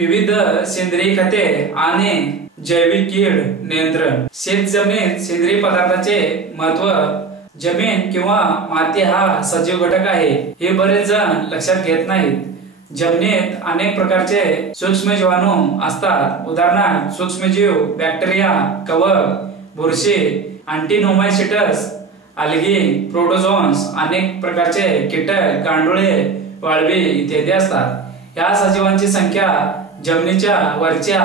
विविध सेंद्रिय खते आणि जैविक कीड नियंत्रण। शेत जमिनीत सेंद्रिय पदार्थाचे महत्त्व। जमीन किंवा माती हा सजीव घटक आहे हे बरेच जण लक्षात घेत नाहीत। जमिनीत अनेक प्रकारचे सूक्ष्म जीवाणू असतात। उदाहरणार्थ सूक्ष्मजीव, बॅक्टेरिया, कवक, बुरशी, अँटिनोमायसिट्स, अल्गी, प्रोटोझोन्स, अनेक प्रकारचे कीटक, गांडुळे, वाळवी इत्यादी असतात। या सजीवांची संख्या जमिनीच्या वरच्या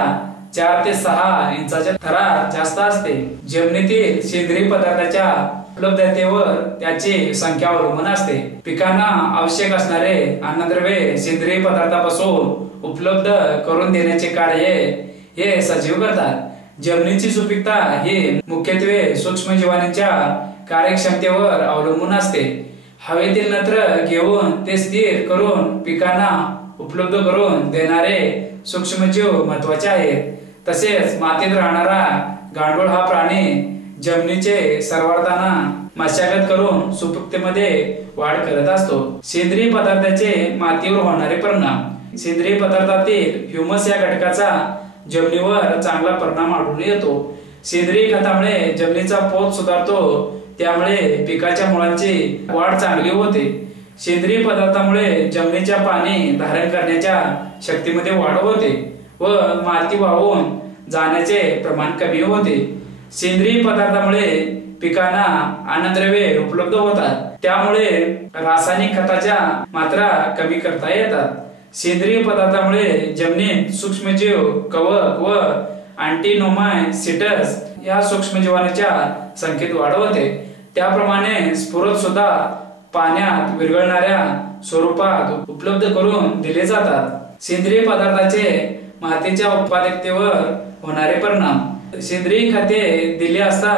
4 ते 6 इंचाच्या थरात जास्त असते। जमिनीतील सेंद्रिय पदार्थाच्या उपलब्धतेवर त्याची संख्या अवलंबून असते। पिकांना आवश्यक असणारे अन्नद्रव्ये सेंद्रिय पदार्थापासून उपलब्ध करून देण्याचे कार्य हे सजीव करतात। जमिनीची सुपीकता ही मुख्यत्वे सूक्ष्म जीवाणूंच्या कार्यक्षमतेवर अवलंबून असते। हवेतील नत्र घेऊन ते स्थिर करून पिकांना उपलब्ध करून देणारे सूक्ष्मजीव महत्त्वाचे आहेत। तसेच मातीत राहणारा गांडूळ हा प्राणी जमिनीचे सर्वार्थाना मशागत करून सुपीकतेमध्ये वाढ करत असतो। सेंद्रिय पदार्थाचे मातीवर होणारे परिणाम। सेंद्रिय पदार्थातील ह्युमस या घटकाचा जमिनीवर चांगला परिणाम आढळून येतो। सेंद्रिय खतामुळे जमिनीचा पोत सुधारतो, त्यामुळे पिकाच्या मुळांची वाढ चांगली होते। सेंद्रिय पदार्थामुळे जमिनीच्या पाणी धारण करण्याच्या शक्तीमध्ये वाढ होते व माती वाहून जाण्याचे प्रमाण कमी होते। सेंद्रिय पदार्थामुळे पिकांना अन्नद्रव्ये उपलब्ध होतात, त्यामुळे रासायनिक खताच्या मात्रा कमी करता येतात। सेंद्रिय पदार्थामुळे जमिनीत सूक्ष्मजीव, कवक व अँटिनोमायसिट्स या सूक्ष्मजीवाणूंच्या संख्येत वाढ होते। त्याप्रमाणे स्फुरद सुद्धा पाण्यात विरघळणाऱ्या स्वरूपात उपलब्ध करून दिले जातात। सेंद्रिय पदार्थाचे मातीच्या उत्पादकतेवर होणारे परिणाम। सेंद्रिय खते दिली असता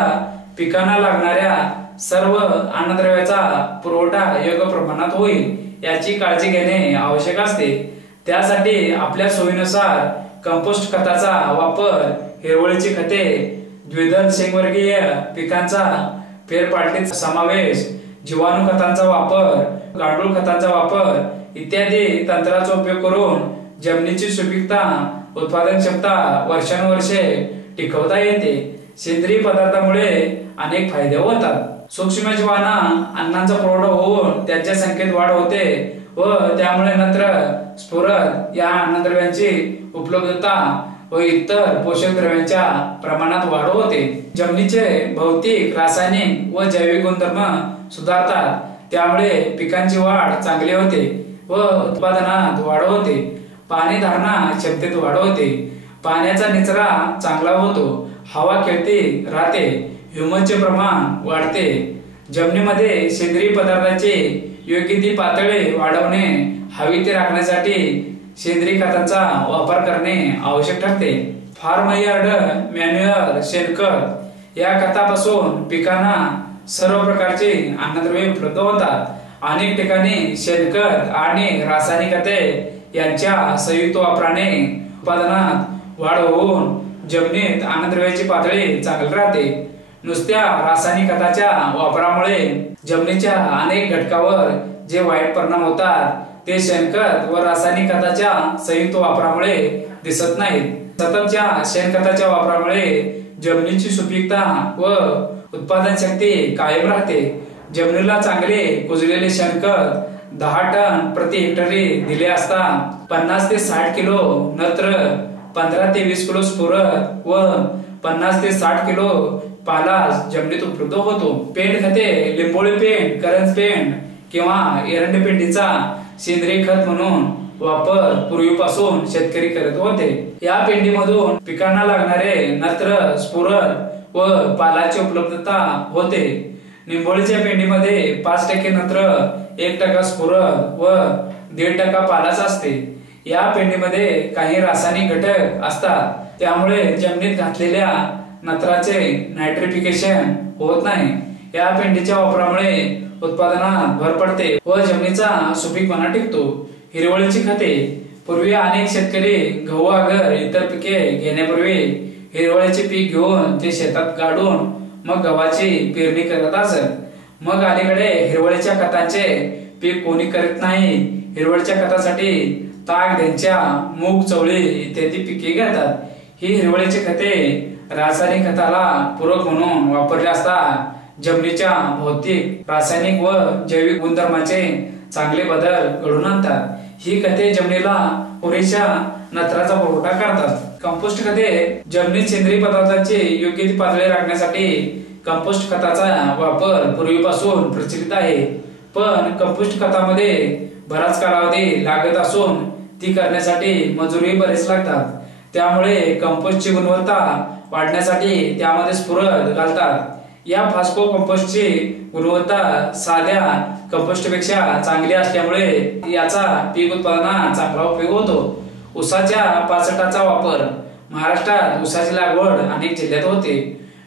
पिकांना लागणाऱ्या सर्व अन्नद्रव्याचा पुरवठा योग्य प्रमाणात होईल याची काळजी घेणे आवश्यक असते। त्यासाठी आपल्या सोयीनुसार कंपोस्ट खताचा वापर, हिरवळीची खते, द्विदल संवर्गीय पिकांचा फेरपालटीत समावेश, जीवाणू खतांचा वापर, गांडूळ खतांचा वापर इत्यादी तंत्राचा उपयोग करून जमिनीची सुपीकता, उत्पादन क्षमता वर्षानुवर्षे टिकवता येते। सेंद्रिय पदार्थामुळे अनेक फायदे होतात। सूक्ष्म जीवांना अन्नाचा पुरवठा होऊन त्यांच्या संख्येत वाढ होते व त्यामुळे नत्र, स्फुरद या अन्नद्रव्यांची उपलब्धता व इतर पोषक द्रव्यांच्या प्रमाणात वाढ होते। जमिनीचे भौतिक, रासायनिक व जैविक गुणधर्म सुधारतात, त्यामुळे पिकांची वाढ चांगली होते व उत्पादनात वाढ होते। पाणी धारणा क्षमतेत वाढ होते, पाण्याचा निचरा चांगला होतो, हवा खेळती राहते, ह्युमसचे प्रमाण वाढते। जमिनीमध्ये सेंद्रिय पदार्थाची योग्य ती पातळी वाढवणे, हवी ते राखण्यासाठी सेंद्रिय खतांचा वापर करणे आवश्यक ठरते। फार्म यार्ड मॅन्युअर शेणखत या खतापासून पिकांना सर्व प्रकारचे अन्नद्रव्ये उपलब्ध होतात। अनेक ठिकाणी शेणखत आणि रासायनिक खते यांच्या संयुक्त वापराने उत्पादनात वाढ होऊन जमिनीत अन्नद्रव्याची पातळी चांगली राहते। नुसत्या रासायनिक खताच्या वापरामुळे जमिनीच्या अनेक घटकावर जे वाईट परिणाम होतात ते शेणखत व रासायनिक खताच्या संयुक्त वापरामुळे दिसत नाहीत। सततच्या शेणखताच्या वापरामुळे जमिनीची सुपीकता व उत्पादन शक्ती कायम राहते। जमिनीला चांगले कुजलेले शेणखत 10 टन प्रति हेक्टरी दिले असता 50 ते 60 किलो नत्र, 15 ते 20 किलो स्फुरद व 50 ते 60 किलो पालाश जमिनीत उपलब्ध होतो। पेंड खते, लिंबोळी पेंड, करंज पेंड किंवा एरंडी पेंडीचा सेंद्रिय खत म्हणून वापर पूर्वीपासून शेतकरी करत होते। या पेंडीमधून पिकांना लागणारे नत्र, स्फुरद व पालाची उपलब्धता होते। निंबोळीच्या पेंडीमध्ये 5% नत्र, 1% स्फुरद व 1.5% पालाच असते। या पेंडीमध्ये काही रासायनिक घटक असतात, त्यामुळे जमिनीत घातलेल्या नत्राचे नायट्रिफिकेशन होत नाही। या पेंडीच्या वापरामुळे उत्पादनात भर पडते व जमिनीचा सुपीकपणा टिकतो। हिरवळीची खते। पूर्वी अनेक शेतकरी गहू आगर इतर पिके घेण्यापूर्वी हिरवळीचे पीक घेऊन ते शेतात काढून मग गव्हाची पेरणी करत असत। मग अलीकडे हिरवळीच्या खतांचे पीक कोणी करत नाही। हिरवळीच्या खतासाठी ताग, ढेंच्या, मूग, चवळी इत्यादी पिके घेतात. ही हिरवळीची खते रासायनिक खताला पूरक म्हणून वापरले असता जमिनीच्या भौतिक, रासायनिक व जैविक गुणधर्माचे चांगले बदल घडवून आणतात. ही खते जमिनीला पुरेशा नत्राचा पुरवठा करतात. कंपोस्ट खते जमिनीत सेंद्रिय पदार्थांची योग्य ती पातळी राखण्यासाठी कंपोस्ट खताचा वापर पूर्वीपासून प्रचलित आहे. पण कंपोस्ट खतामध्ये बराच कालावधी लागत असून ती करण्यासाठी मजुरी बरेच लागतात. त्यामुळे कंपोस्टची गुणवत्ता वाढण्यासाठी त्यामध्ये स्फुरद घालतात. या फास्को कंपोस्टची गुणवत्ता साध्या कंपोस्टपेक्षा चांगली असल्यामुळे याचा पीक उत्पादनात चांगला उपयोग होतो. ऊसाच्या पाचटाचा वापर महाराष्ट्रात ऊसाची लागवड अनेक जिल्ह्यात होते.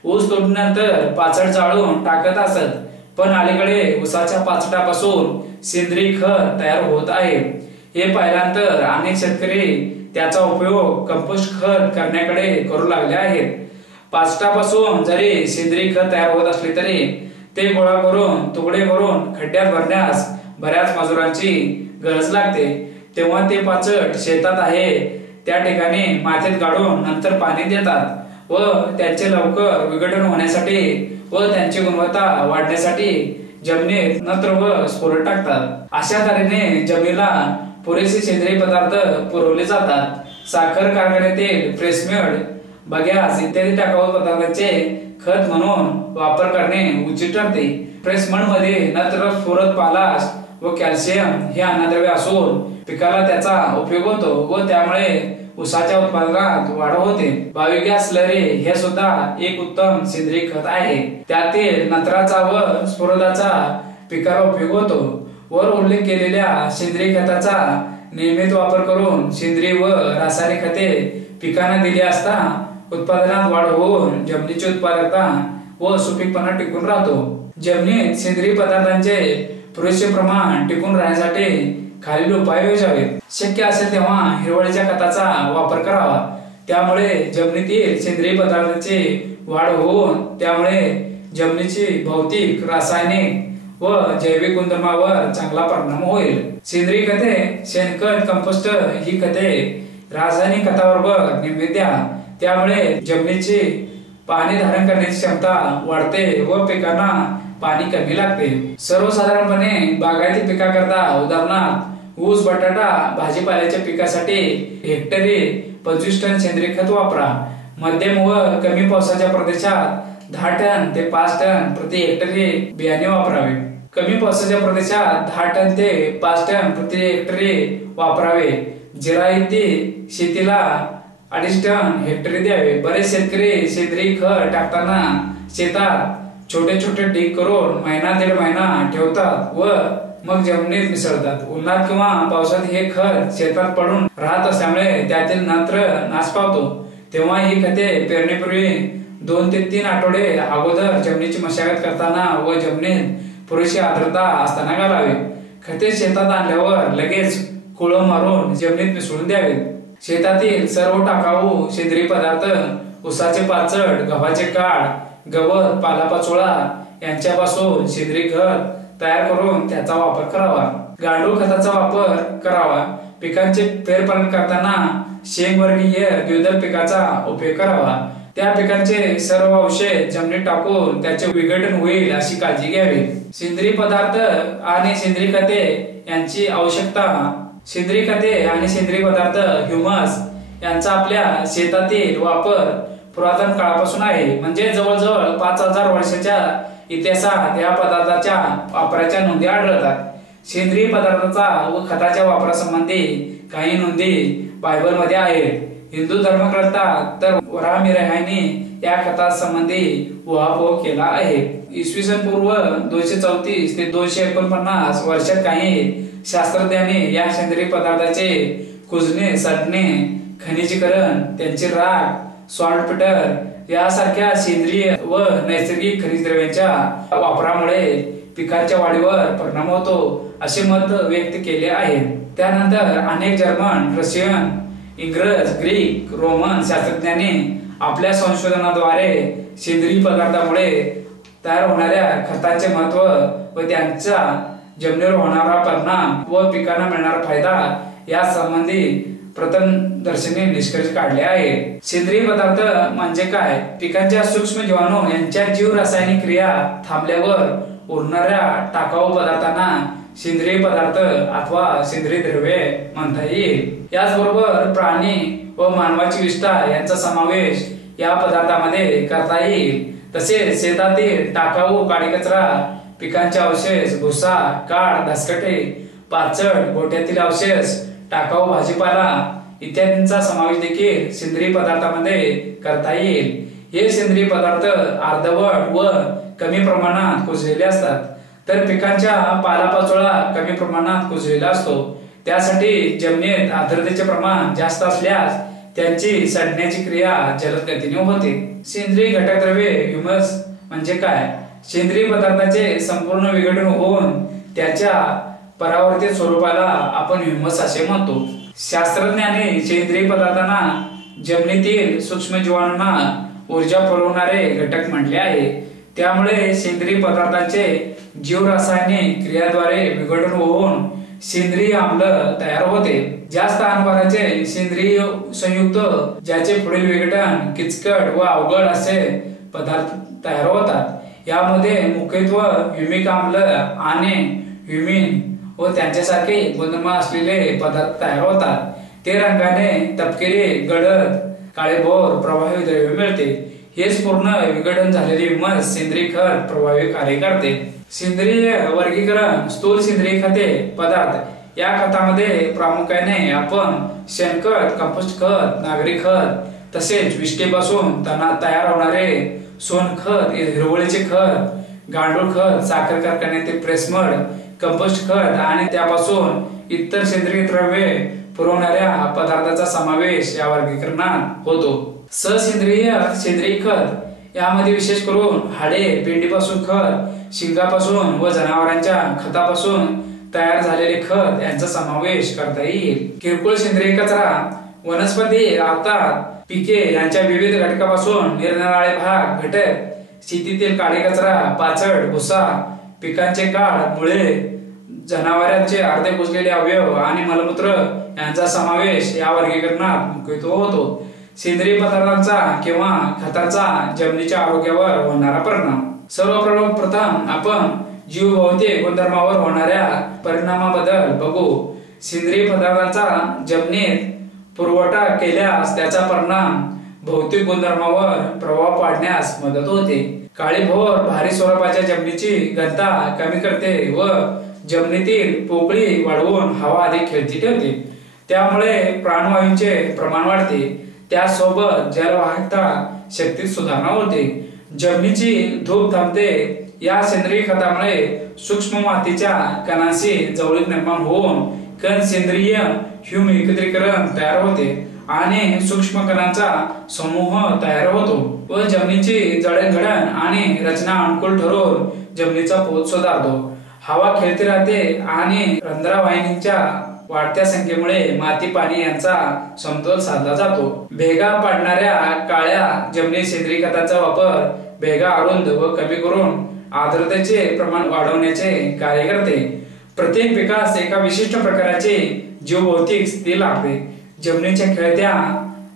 ऊस तोडल्यानंतर पाचट जाळून टाकत असत. पण अलीकडे ऊसाच्या पाचटापासून सेंद्रिय खत तयार होत आहे. हे पाहिल्यानंतर अनेक शेतकरी त्याचा उपयोग कंपोस्ट खत करण्याकडे करू लागले आहेत. पाचटापासून जरी सेंद्रिय खत तयार होत असले तरी ते गोळा करून तुकडे करून खड्ड्यात भरण्यास बऱ्याच मजुरांची गरज लागते. तेव्हा ते पाचट शेतात आहे त्या ठिकाणी मातीत गाडून नंतर पाणी देतात व त्यांचे लवकर विघटन होण्यासाठी व त्यांची गुणवत्ता वाढण्यासाठी जमिनीत नत्र व स्फुरद टाकतात. अशा तऱ्हेने जमिनीला पुरेसे सेंद्रिय पदार्थ पुरवले जातात. साखर कारखान्यातील प्रेसमेड, बगॅस इत्यादी टाकाऊ पदार्थांचे खत म्हणून वापर करणे उचित ठरते. प्रेसमड मध्ये नत्र, स्फुरद, पालाश व कॅल्शियम हे अन्नद्रव्य असून पिकाला त्याचा उपयोग होतो व त्यामुळे ऊसाच्या उत्पादनात वाढ होते. बायोगॅस स्लरी हे सुद्धा एक उत्तम सेंद्रिय खत आहे. त्यातील नत्राचा व स्फुरदाचा पिकाला उपयोग होतो. वर उल्लेख केलेल्या सेंद्रिय खताचा नियमित वापर करून सेंद्रिय व रासायनिक खते पिकांना दिली असता उत्पादनात वाढ होऊन जमिनीची उत्पादकता व सुपीकपणा टिकून राहतो. जमिनीत सेंद्रिय पदार्थांचे पुरेसे प्रमाण टिकून राहण्यासाठी खालील उपाय योजावेत. शक्य असेल तेव्हा हिरवळीच्या खताचा वापर करावा. त्यामुळे जमिनीतील सेंद्रिय पदार्थांची वाढ होऊन त्यामुळे जमिनीची भौतिक, रासायनिक व जैविक गुणधर्मावर चांगला परिणाम होईल. सेंद्रिय खते, शेणखत, कंपोस्ट ही खते रासायनिक खताबरोबर नियमित द्या. त्यामुळे जमिनीची पाणी धारण करण्याची क्षमता वाढते व पिकांना पाणी कमी लागते. सर्वसाधारणपणे बागायती पिकाकरता उदाहरणार्थ ऊस, बटाटा, भाजीपाल्याच्या पिकासाठी हेक्टरी 25 टन सेंद्रिय खत वापरा. मध्यम व कमी पावसाच्या प्रदेशात 10 टन ते 5 टन प्रति हेक्टरी बियाणे वापरावे. कमी पावसाच्या प्रदेशात 10 टन ते 5 टन प्रति हेक्टरी वापरावे. जिरायती शेतीला 2.5 टन हेक्टरी द्यावे. बरेच शेतकरी सेंद्रिय खत टाकताना शेतात छोटे छोटे ढीग करून महिना दीड महिना ठेवतात व मग जमिनीत मिसळतात. उन्हात किंवा पावसात हे खत शेतात पडून राहत असल्यामुळे त्यातील नत्र नाश पावतो. तेव्हा ही खते पेरणीपूर्वी 2 ते 3 आठवडे अगोदर जमिनीची मशागत करताना व जमिनीत पुरेशी आर्द्रता असताना घालावे. खते शेतात आणल्यावर लगेच कुळं मारून जमिनीत मिसळून द्यावेत. शेतातील सर्व टाकाऊ सेंद्रिय पदार्थ, ऊसाचे पाचट, गव्हाचे काड, गवत, पालापाचोळा यांच्यापासून सेंद्रिय खत तयार करून त्याचा वापर करावा. गांडूळ खताचा वापर करावा. पिकांचे फेरपालट करताना शेंगवर्गीय द्विदल पिकाचा उपयोग करावा. त्या पिकांचे सर्व अवशेष जमिनीत टाकून त्याचे विघटन होईल अशी काळजी घ्यावी. सेंद्रिय पदार्थ आणि सेंद्रिय खते यांची आवश्यकता. सेंद्रिय खते आणि सेंद्रिय पदार्थ ह्युमस यांचा आपल्या शेतातील वापर पुरातन काळापासून आहे. म्हणजे जवळजवळ 5000 वर्षाच्या इतिहासात या पदार्थाच्या वापराच्या नोंदी आढळतात. सेंद्रिय पदार्थाचा व खताच्या वापरासंबंधी काही नोंदी बायबलमध्ये आहेत. हिंदू धर्मग्रंथात तर वराहमिराह्यांनी या खतासंबंधी उहापोह केला आहे. इसवी सन पूर्व 234 ते 249 वर्षात काही शास्त्रज्ञांनी या सेंद्रिय पदार्थाचे कुजणे, सडणे, खनिजीकरण, त्यांचे राख, सॉल्टपेटर यासारख्या सेंद्रिय व नैसर्गिक खनिज द्रव्यांच्या वापरामुळे पिकांच्या वाढीवर परिणाम होतो असे मत व्यक्त केले आहे. त्यानंतर अनेक जर्मन, रशियन, इंग्रज, ग्रीक, रोमन शास्त्रज्ञांनी आपल्या संशोधनाद्वारे सेंद्रिय पदार्थामुळे तयार होणाऱ्या खतांचे महत्त्व व त्यांचा जमिनीवर होणारा परिणाम व पिकांना मिळणारा फायदा या संबंधी प्रथमदर्शनी निष्कर्ष काढले आहे। सेंद्रिय पदार्थ म्हणजे काय? पिकांच्या सूक्ष्म जीवाणू यांच्या जीव रासायनिक क्रिया थांबल्यावर उरणाऱ्या टाकाऊ पदार्थांना सेंद्रिय पदार्थ अथवा सेंद्रिय द्रव्ये म्हणता येईल। याचबरोबर प्राणी व मानवाची विष्ठा यांचा समावेश या पदार्थामध्ये करता येईल। तसेच शेतातील टाकाऊ काडी कचरा, पिकांचे अवशेष, भुसा, काड, दसकटे, पाचट, गोठ्यातील अवशेष, टाकाऊ भाजीपाला इत्यादींचा समावेश देखील सेंद्रिय पदार्थामध्ये करता येईल। हे सेंद्रिय पदार्थ अर्धवट व कमी प्रमाणात कुजलेले असतात, तर पिकांच्या पालापाचोळा कमी प्रमाणात कुजलेला असतो। त्यासाठी जमिनीत आर्द्रतेचे प्रमाण जास्त असल्यास त्यांची सडण्याची क्रिया जलद गतीने होते। सेंद्रिय घटक द्रव्ये ह्युमस म्हणजे काय? सेंद्रिय पदार्थाचे संपूर्ण विघटन होऊन त्याच्या परावर्तित स्वरूपाला आपण ह्युमस असे म्हणतो। शास्त्रज्ञांनी सेंद्रिय पदार्थांना जमिनीतील सूक्ष्म जीवाणूंना ऊर्जा पुरवणारे घटक म्हटले आहे। त्यामुळे सेंद्रिय पदार्थांचे जीव रासायनिक क्रियाद्वारे विघटन होऊन सेंद्रिय आम्ल तयार होते। जास्त आणभाराचे सेंद्रिय संयुक्त ज्याचे पुढील विघटन किचकट व अवघड असे पदार्थ तयार होतात। यामध्ये मुख्यत्वे ह्युमिक आम्ल आणि ह्युमिन व त्यांच्यासारखे गुणधर्म असलेले पदार्थ तयार होतात। ते रंगाने तपकिरी, गडद, काळेभोर प्रवाही द्रव्य मिळते। हेच पूर्ण विघटन झालेले ह्युमस सेंद्रिय खत प्रभावी कार्य करते। सेंद्रिय वर्गीकरण स्थूल सेंद्रिय खते पदार्थ या खतामध्ये प्रामुख्याने आपण शेणखत, कंपोस्ट खत, नागरी खत तसेच विष्ठेपासून तयार होणारे सोनखत, हिरवळीचे खत, गांडूळ खत, साखर कारखान्यातील प्रेसमड, कंपोस्ट खत आणि त्यापासून इतर सेंद्रिय द्रव्ये पुरवणाऱ्या पदार्थाचा समावेश या वर्गीकरणात होतो। ससेंद्रिय सेंद्रिय खत यामध्ये विशेष करून हाडे, पेंडीपासून खत, शिंगापासून व जनावरांच्या खतापासून तयार झालेले खत यांचा समावेश करता येईल। किरकोळ सेंद्रिय कचरा वनस्पती अर्थात पिके यांच्या विविध घटकापासून निरनिराळे भाग, घटक, शेतीतील काडी कचरा, पाचट, भुसा, पिकांचे काड, मुळे, जनावरांचे अर्धे कुजलेले अवयव आणि मलमूत्र यांचा समावेश या वर्गीकरणात मुख्यत्वे होतो। सेंद्रिय पदार्थांचा किंवा खताचा जमिनीच्या आरोग्यावर होणारा परिणाम। सर्वप्रथम आपण जीवभौतिक गुणधर्मावर होणाऱ्या परिणामाबद्दल बघू। सेंद्रिय पदार्थांचा जमिनीत पुरवठा केल्यास त्याचा परिणाम भौतिक गुणधर्मावर प्रभाव पाडण्यास मदत होते। काळीभोर भारी स्वरूपाच्या जमिनीची घनता कमी करते व जमिनीतील पोकळी वाढवून हवा अधिक खेळती ठेवते। त्यामुळे प्राणवायूंचे प्रमाण वाढते। त्यासोबत जलवाहकता शक्तीत सुधारणा होते। जमिनीची धूप थांबते। या सेंद्रिय खतामुळे सूक्ष्म मातीच्या कणांशी जवळीक निर्माण होऊन कण सेंद्रिय ह्यूम एकत्रीकरण तयार होते आणि सूक्ष्म कणांचा समूह तयार होतो व जमिनीची जडणघडण आणि रचना अनुकूल ठरवून जमिनीचा पोत सुधारतो। हवा खेळती राहते आणि रंध्रवाहिनीच्या वाढत्या संख्येमुळे माती पाणी यांचा समतोल साधला जातो। भेगा पाडणाऱ्या काळ्या जमिनीत सेंद्रिय खताचा वापर भेगा अरुंद व कमी करून आर्द्रतेचे प्रमाण वाढवण्याचे कार्य करते। प्रत्येक पिकास एका विशिष्ट प्रकारचे जीवभौतिक स्थिती लागते। जमिनीच्या खेळत्या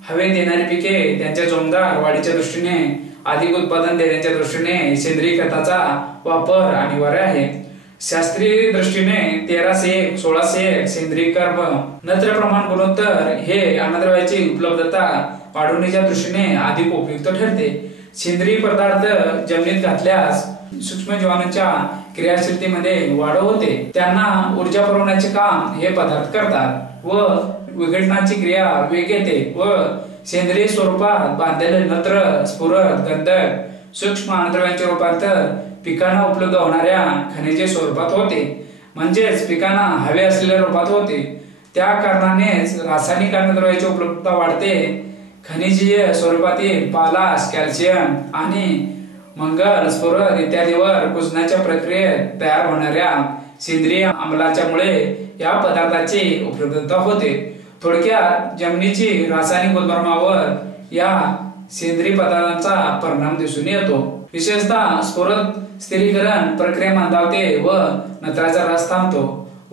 हवेत येणारी पिके त्यांच्या जोमदार वाढीच्या दृष्टीने अधिक उत्पादन देण्याच्या दृष्टीने सेंद्रिय खताचा वापर अनिवार्य आहे। शास्त्रीय दृष्टीने 13:1, 16:1 सेंद्रिय कर्ब नत्र प्रमाण गुणोत्तर हे अन्नद्रव्याची उपलब्धता वाढवण्याच्या दृष्टीने अधिक उपयुक्त ठरते। सेंद्रिय पदार्थ जमिनीत घातल्यास सूक्ष्म जीवाणूंच्या क्रियाशीलतेमध्ये वाढ होते। त्यांना ऊर्जा पुरवण्याचे काम हे पदार्थ करतात व विघटनाची क्रिया वेग येते व सेंद्रिय स्वरूपात बांधलेले नत्र, स्फुरद, गंधक, सूक्ष्म अन्नद्रव्यांचे रूपांतर पिकांना उपलब्ध होणाऱ्या खनिजे स्वरूपात होते, म्हणजेच पिकांना हवे असलेल्या रूपात होते। त्या कारणानेच रासायनिक अन्नद्रव्याची उपलब्धता वाढते। खनिजीय स्वरूपातील पालाश, कॅल्शियम आणि मंगल, स्फुरद इत्यादीवर कुजण्याच्या प्रक्रियेत तयार होणाऱ्या सेंद्रिय आम्लाच्या मुळे या पदार्थाची उपलब्धता होते। थोडक्यात जमिनीची रासायनिक गुणधर्मावर या सेंद्रिय पदार्थांचा परिणाम दिसून येतो। विशेषतः स्फुरद स्थिरीकरण प्रक्रिया मंदावते व नत्राचा रस थांबतो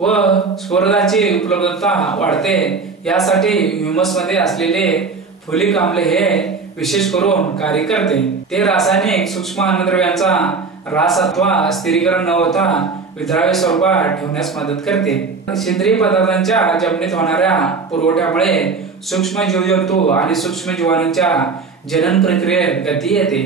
व स्फुरदाची उपलब्धता वाढते। यासाठी ह्युमस मध्ये असलेले फॉलिक आम्ल हे विशेष करून कार्य करते। ते रासायनिक सूक्ष्म अन्नद्रव्यांचा ऱ्हास अथवा स्थिरीकरण न होता विद्राव्य स्वरूपात ठेवण्यास मदत करते। सेंद्रिय पदार्थांच्या जमिनीत होणाऱ्या पुरवठ्यामुळे सूक्ष्म जीवजंतू आणि सूक्ष्म जीवाणूंच्या जनन प्रक्रियेत गती येते।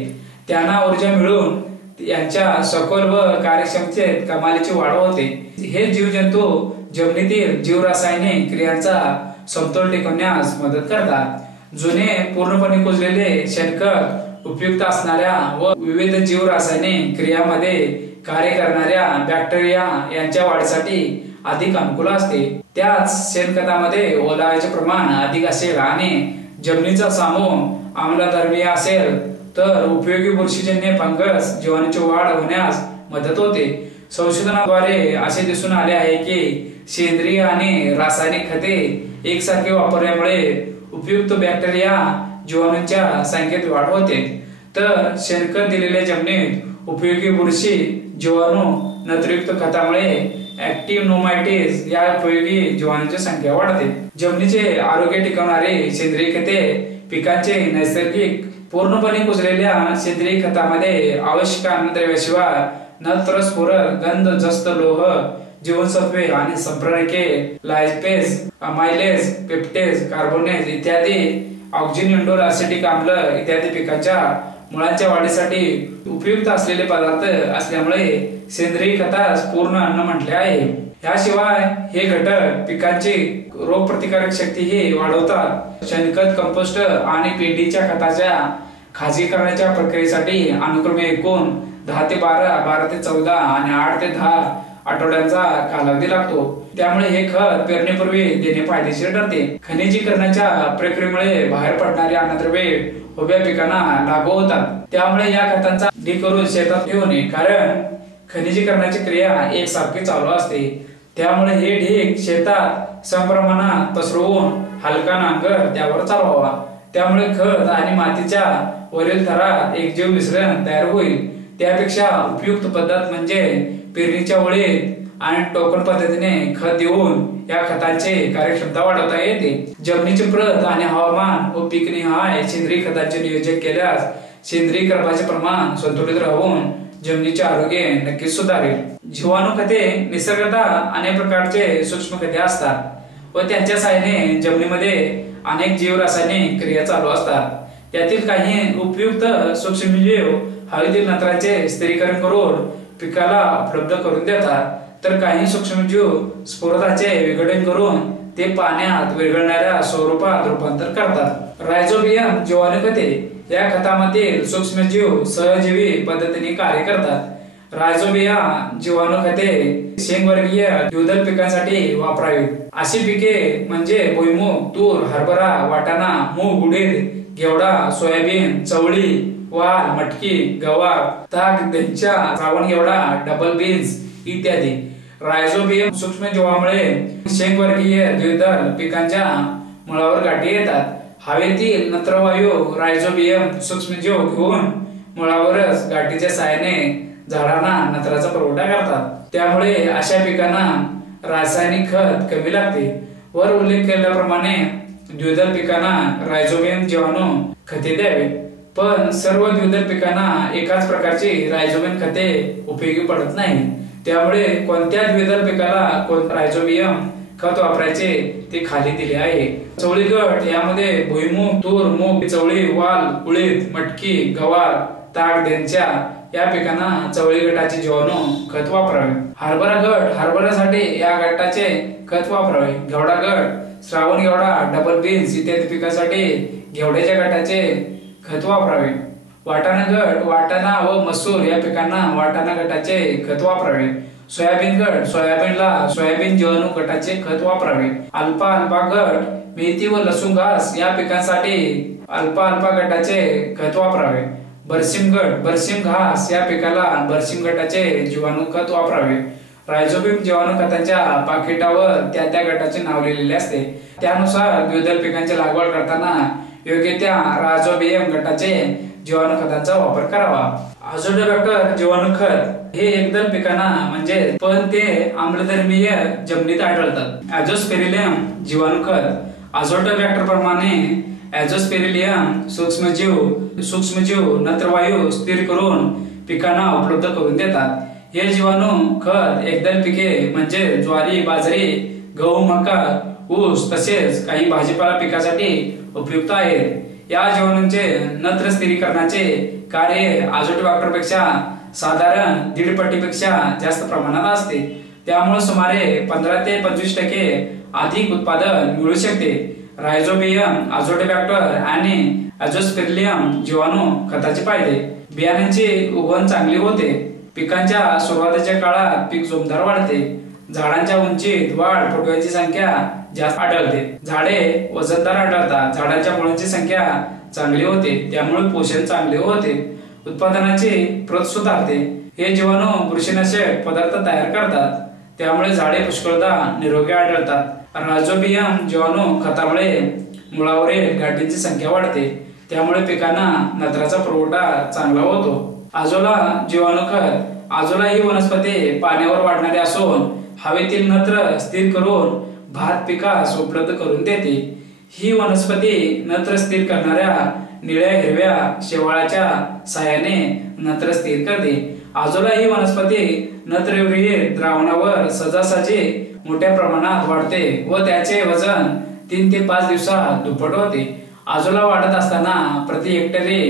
त्यांना ऊर्जा मिळून यांच्या सखोल व कार्यक्षमतेत कमालीची वाढ होते। हे जीवजंतू जमिनीतील जीवरासायनिक क्रियांचा समतोल टिकवण्यास मदत करतात। जुने पूर्णपणे कुजलेले शेणखत उपयुक्त असणाऱ्या व विविध जीवरासायनिक क्रियांमध्ये कार्य करणाऱ्या बॅक्टेरिया यांच्या वाढीसाठी अधिक अनुकूल असते। त्याच शेणखतामध्ये ओलाव्याचे प्रमाण अधिक असेल आणि जमिनीचा समूह आम्लधर्मीय असेल तर उपयोगी बुरशीजन्य फंगस जीवाणूची वाढ होण्यास मदत होते। संशोधनाद्वारे असे दिसून आले आहे की सेंद्रिय आणि रासायनिक खते एकसारखे वापरल्यामुळे उपयुक्त बॅक्टेरिया जीवाणूंच्या संख्येत वाढ होते, तर शेणखत दिलेल्या जमिनीत उपयोगी बुरशी जीवाणू नत्रयुक्त खतामुळे ऍक्टिनोमाइटीस या उपयोगी जीवाणूंची संख्या वाढते। जमिनीचे आरोग्य टिकवणारे सेंद्रिय खते पिकांचे नैसर्गिक पूर्णपणे कुजलेल्या सेंद्रिय खतामध्ये आवश्यक अन्नद्रव्याशिवाय नत्र, स्फुरद, गंध, जस्त, लोह, जीवनसत्वे आणि संप्रेरके, लायपेज, अमायलेज, पेप्टेज, कार्बोनेज इत्यादी, ऑक्झिन, इंडोल, असेटिक आम्ल इत्यादी पिकांच्या मुळांच्या वाढीसाठी उपयुक्त असलेले पदार्थ असल्यामुळे सेंद्रिय खतास पूर्ण अन्न म्हटले आहे। याशिवाय हे घटक पिकांची रोगप्रतिकारक शक्तीही वाढवतात। शेणखत, कंपोस्ट आणि पेंडीच्या खताच्या खाजगीकरणाच्या प्रक्रियेसाठी अनुक्रमे एकूण 10 ते 12, 12 ते 14 आणि 8 ते 10 आठवड्यांचा कालावधी लागतो। त्यामुळे हे खत पेरणीपूर्वी देणे फायदेशीर ठरते। खनिजीकरणाच्या प्रक्रियेमुळे बाहेर पडणारी अन्नद्रव्ये उभ्या पिकांना लागू होतात, त्यामुळे या खतांचा डी करून शेतात ठेवू नये, कारण खनिजीकरणाची क्रिया एकसारखी चालू असते। त्यामुळे हे ढीग शेतात समप्रमाणात पसरवून हलका नांगर त्यावर चालवावा। त्यामुळे खत आणि मातीच्या वरील थरात एकजीव मिश्रण तयार होईल। त्यापेक्षा उपयुक्त पद्धत म्हणजे पेरणीच्या वेळी आणि टोकन पद्धतीने खत देऊन या खतांची कार्यक्षमता वाढवता येते। जमिनीची प्रत आणि हवामान व पीकनिहाय सेंद्रिय खतांचे नियोजन केल्यास सेंद्रिय कर्बाचे प्रमाण संतुलित राहून जमिनीचे आरोग्य नक्कीच सुधारेल। जीवाणू खते निसर्गतः अनेक प्रकारचे सूक्ष्म खते असतात व त्यांच्या साहाय्याने जमिनीमध्ये अनेक जीवरासायनिक क्रिया चालू असतात। त्यातील काही उपयुक्त सूक्ष्मजीव हवेतील नत्राचे स्थिरीकरण करून पिकाला उपलब्ध करून देतात, तर काही सूक्ष्मजीव स्फुरदाचे विघटन करून ते पाण्यात विरघळणाऱ्या स्वरूपात रूपांतर करतात। रायझोबियम जीवाणू खते या खतामधील सूक्ष्मजीव सहजीवी पद्धतीने कार्य करतात। रायझोबिया जीवाणू खते शेंगवर्गीय द्विदल पिकांसाठी वापरावीत। अशी पिके म्हणजे भुईमूग, तूर, हरभरा, वाटाणा, मूग, उडीद, घेवडा, सोयाबीन, चवळी, वाल, मटकी, गवार, ताग, देंच्या, श्रावण घेवडा, डबल बीन्स इत्यादी। रायझोबियम सूक्ष्म जीवामुळे शेंगवर्गीय द्विदल पिकांच्या मुळावर गाठी येतात। हवेतील नत्रवायू रायझोबियम सूक्ष्मजीव घेऊन मुळावरच गाठीच्या साहाय्याने झाडांना नत्राचा पुरवठा करतात। त्यामुळे अशा पिकांना रासायनिक खत कमी लागते। वर उल्लेख केल्याप्रमाणे द्विदल पिकांना रायझोबियम जीवाणू खते द्यावे, पण सर्व द्विदल पिकांना एकाच प्रकारची रायझोबियम खते उपयोगी पडत नाही। त्यामुळे कोणत्या द्विदल पिकाला कोणते रायझोबियम खत वापरायचे ते खाली दिले आहे। चवळी गट यामध्ये भुईमूग, तूर, मूग, चवळी, वाल, उडीद, मटकी, गवार, ताग, देंच्या या पिकांना चवळी गटाचे जीवाणू खत वापरावे। हरभरा गट हरभऱ्यासाठी या गटाचे खत वापरावे। घेवडा गट श्रावण घेवडा, डबल बीन्स इत्यादी पिकांसाठी घेवड्याच्या गटाचे खत वापरावे। वाटाणा गट वाटाणा व मसूर या पिकांना वाटाणा गटाचे खत वापरावे। सोयाबीन गट सोयाबीनला सोयाबीन जीवाणू गटाचे खत वापरावे। अल्फा अल्फा गट मेथी व लसूण घास या पिकांसाठी अल्फा अल्फा गटाचे खत वापरावे। बरसिम गट बरसिम घास या पिकाला बरसिम गटाचे जीवाणू खत वापरावे। रायझोबियम जीवाणू खतांच्या पाकिटावर त्या गटाचे नाव लिहिलेले असते। त्यानुसार द्विदल पिकांची लागवड करताना योग्य त्या राइझोबियम गटाचे जीवाणू खताचा वापर करावा। अझोटोबॅक्टर जीवाणू खत हे एकदल पिकांना म्हणजे पण ते आम्लधर्मीय जमिनीत आढळतात। अझोस्पेरिलियम जीवाणू खत अझोटोबॅक्टर प्रमाणे अझोस्पेरिलियम सूक्ष्मजीव नत्रवायू स्थिर करून पिकांना उपलब्ध करून देतात। हे जीवाणू खत एकदल पिके म्हणजे ज्वारी, बाजरी, गहू, मका, ऊस तसेच काही भाजीपाला पिकासाठी उपयुक्त आहेत। या जीवाणूंचे नत्र स्थिरीकरणाचे कार्य अझोटोबॅक्टर पेक्षा साधारण 1.5 पटीपेक्षा जास्त प्रमाणात असते। त्यामुळे सुमारे 15 ते 25% अधिक उत्पादन मिळू शकते। राइझोबियम, अझोटोबॅक्टर आणि अझोस्पेरिलियम जीवाणू खताचे फायदे: बियाण्यांची उगवण चांगली होते, पिकांच्या सुरुवातीच्या काळात पीक जोमदार वाढते, झाडांच्या उंचीत वाढ, फुटव्यांची संख्या जास्त आढळते, झाडे वजनदार आढळतात, झाडांच्या मुळांची संख्या चांगली होते, त्यामुळे पोषण चांगले होते, उत्पादनाची प्रत सुधारते। हे जीवाणू बुरशीनाशक पदार्थ तयार करतात, त्यामुळे झाडे पुष्कळदा निरोगी आढळतात। राइझोबियम जीवाणू खतामुळे मुळावरील गाठींची संख्या वाढते, त्यामुळे पिकांना नत्राचा पुरवठा चांगला होतो। अझोला जीवाणू खत अझोला ही वनस्पती पाण्यावर वाढणारी असून हवेतील नत्र स्थिर करून भात पिकास उपलब्ध करून देते। ही वनस्पती नत्र स्थिर करणाऱ्या निळ्या हिरव्या शेवाळाच्या साहाय्याने नत्र स्थिर करते। अझोला ही वनस्पती नत्रयुक्त द्रावणावर सहजासहजी मोठ्या प्रमाणात वाढते व त्याचे वजन 3 ते 5 दिवसात दुप्पट होते। अझोला वाढत असताना प्रति हेक्टरी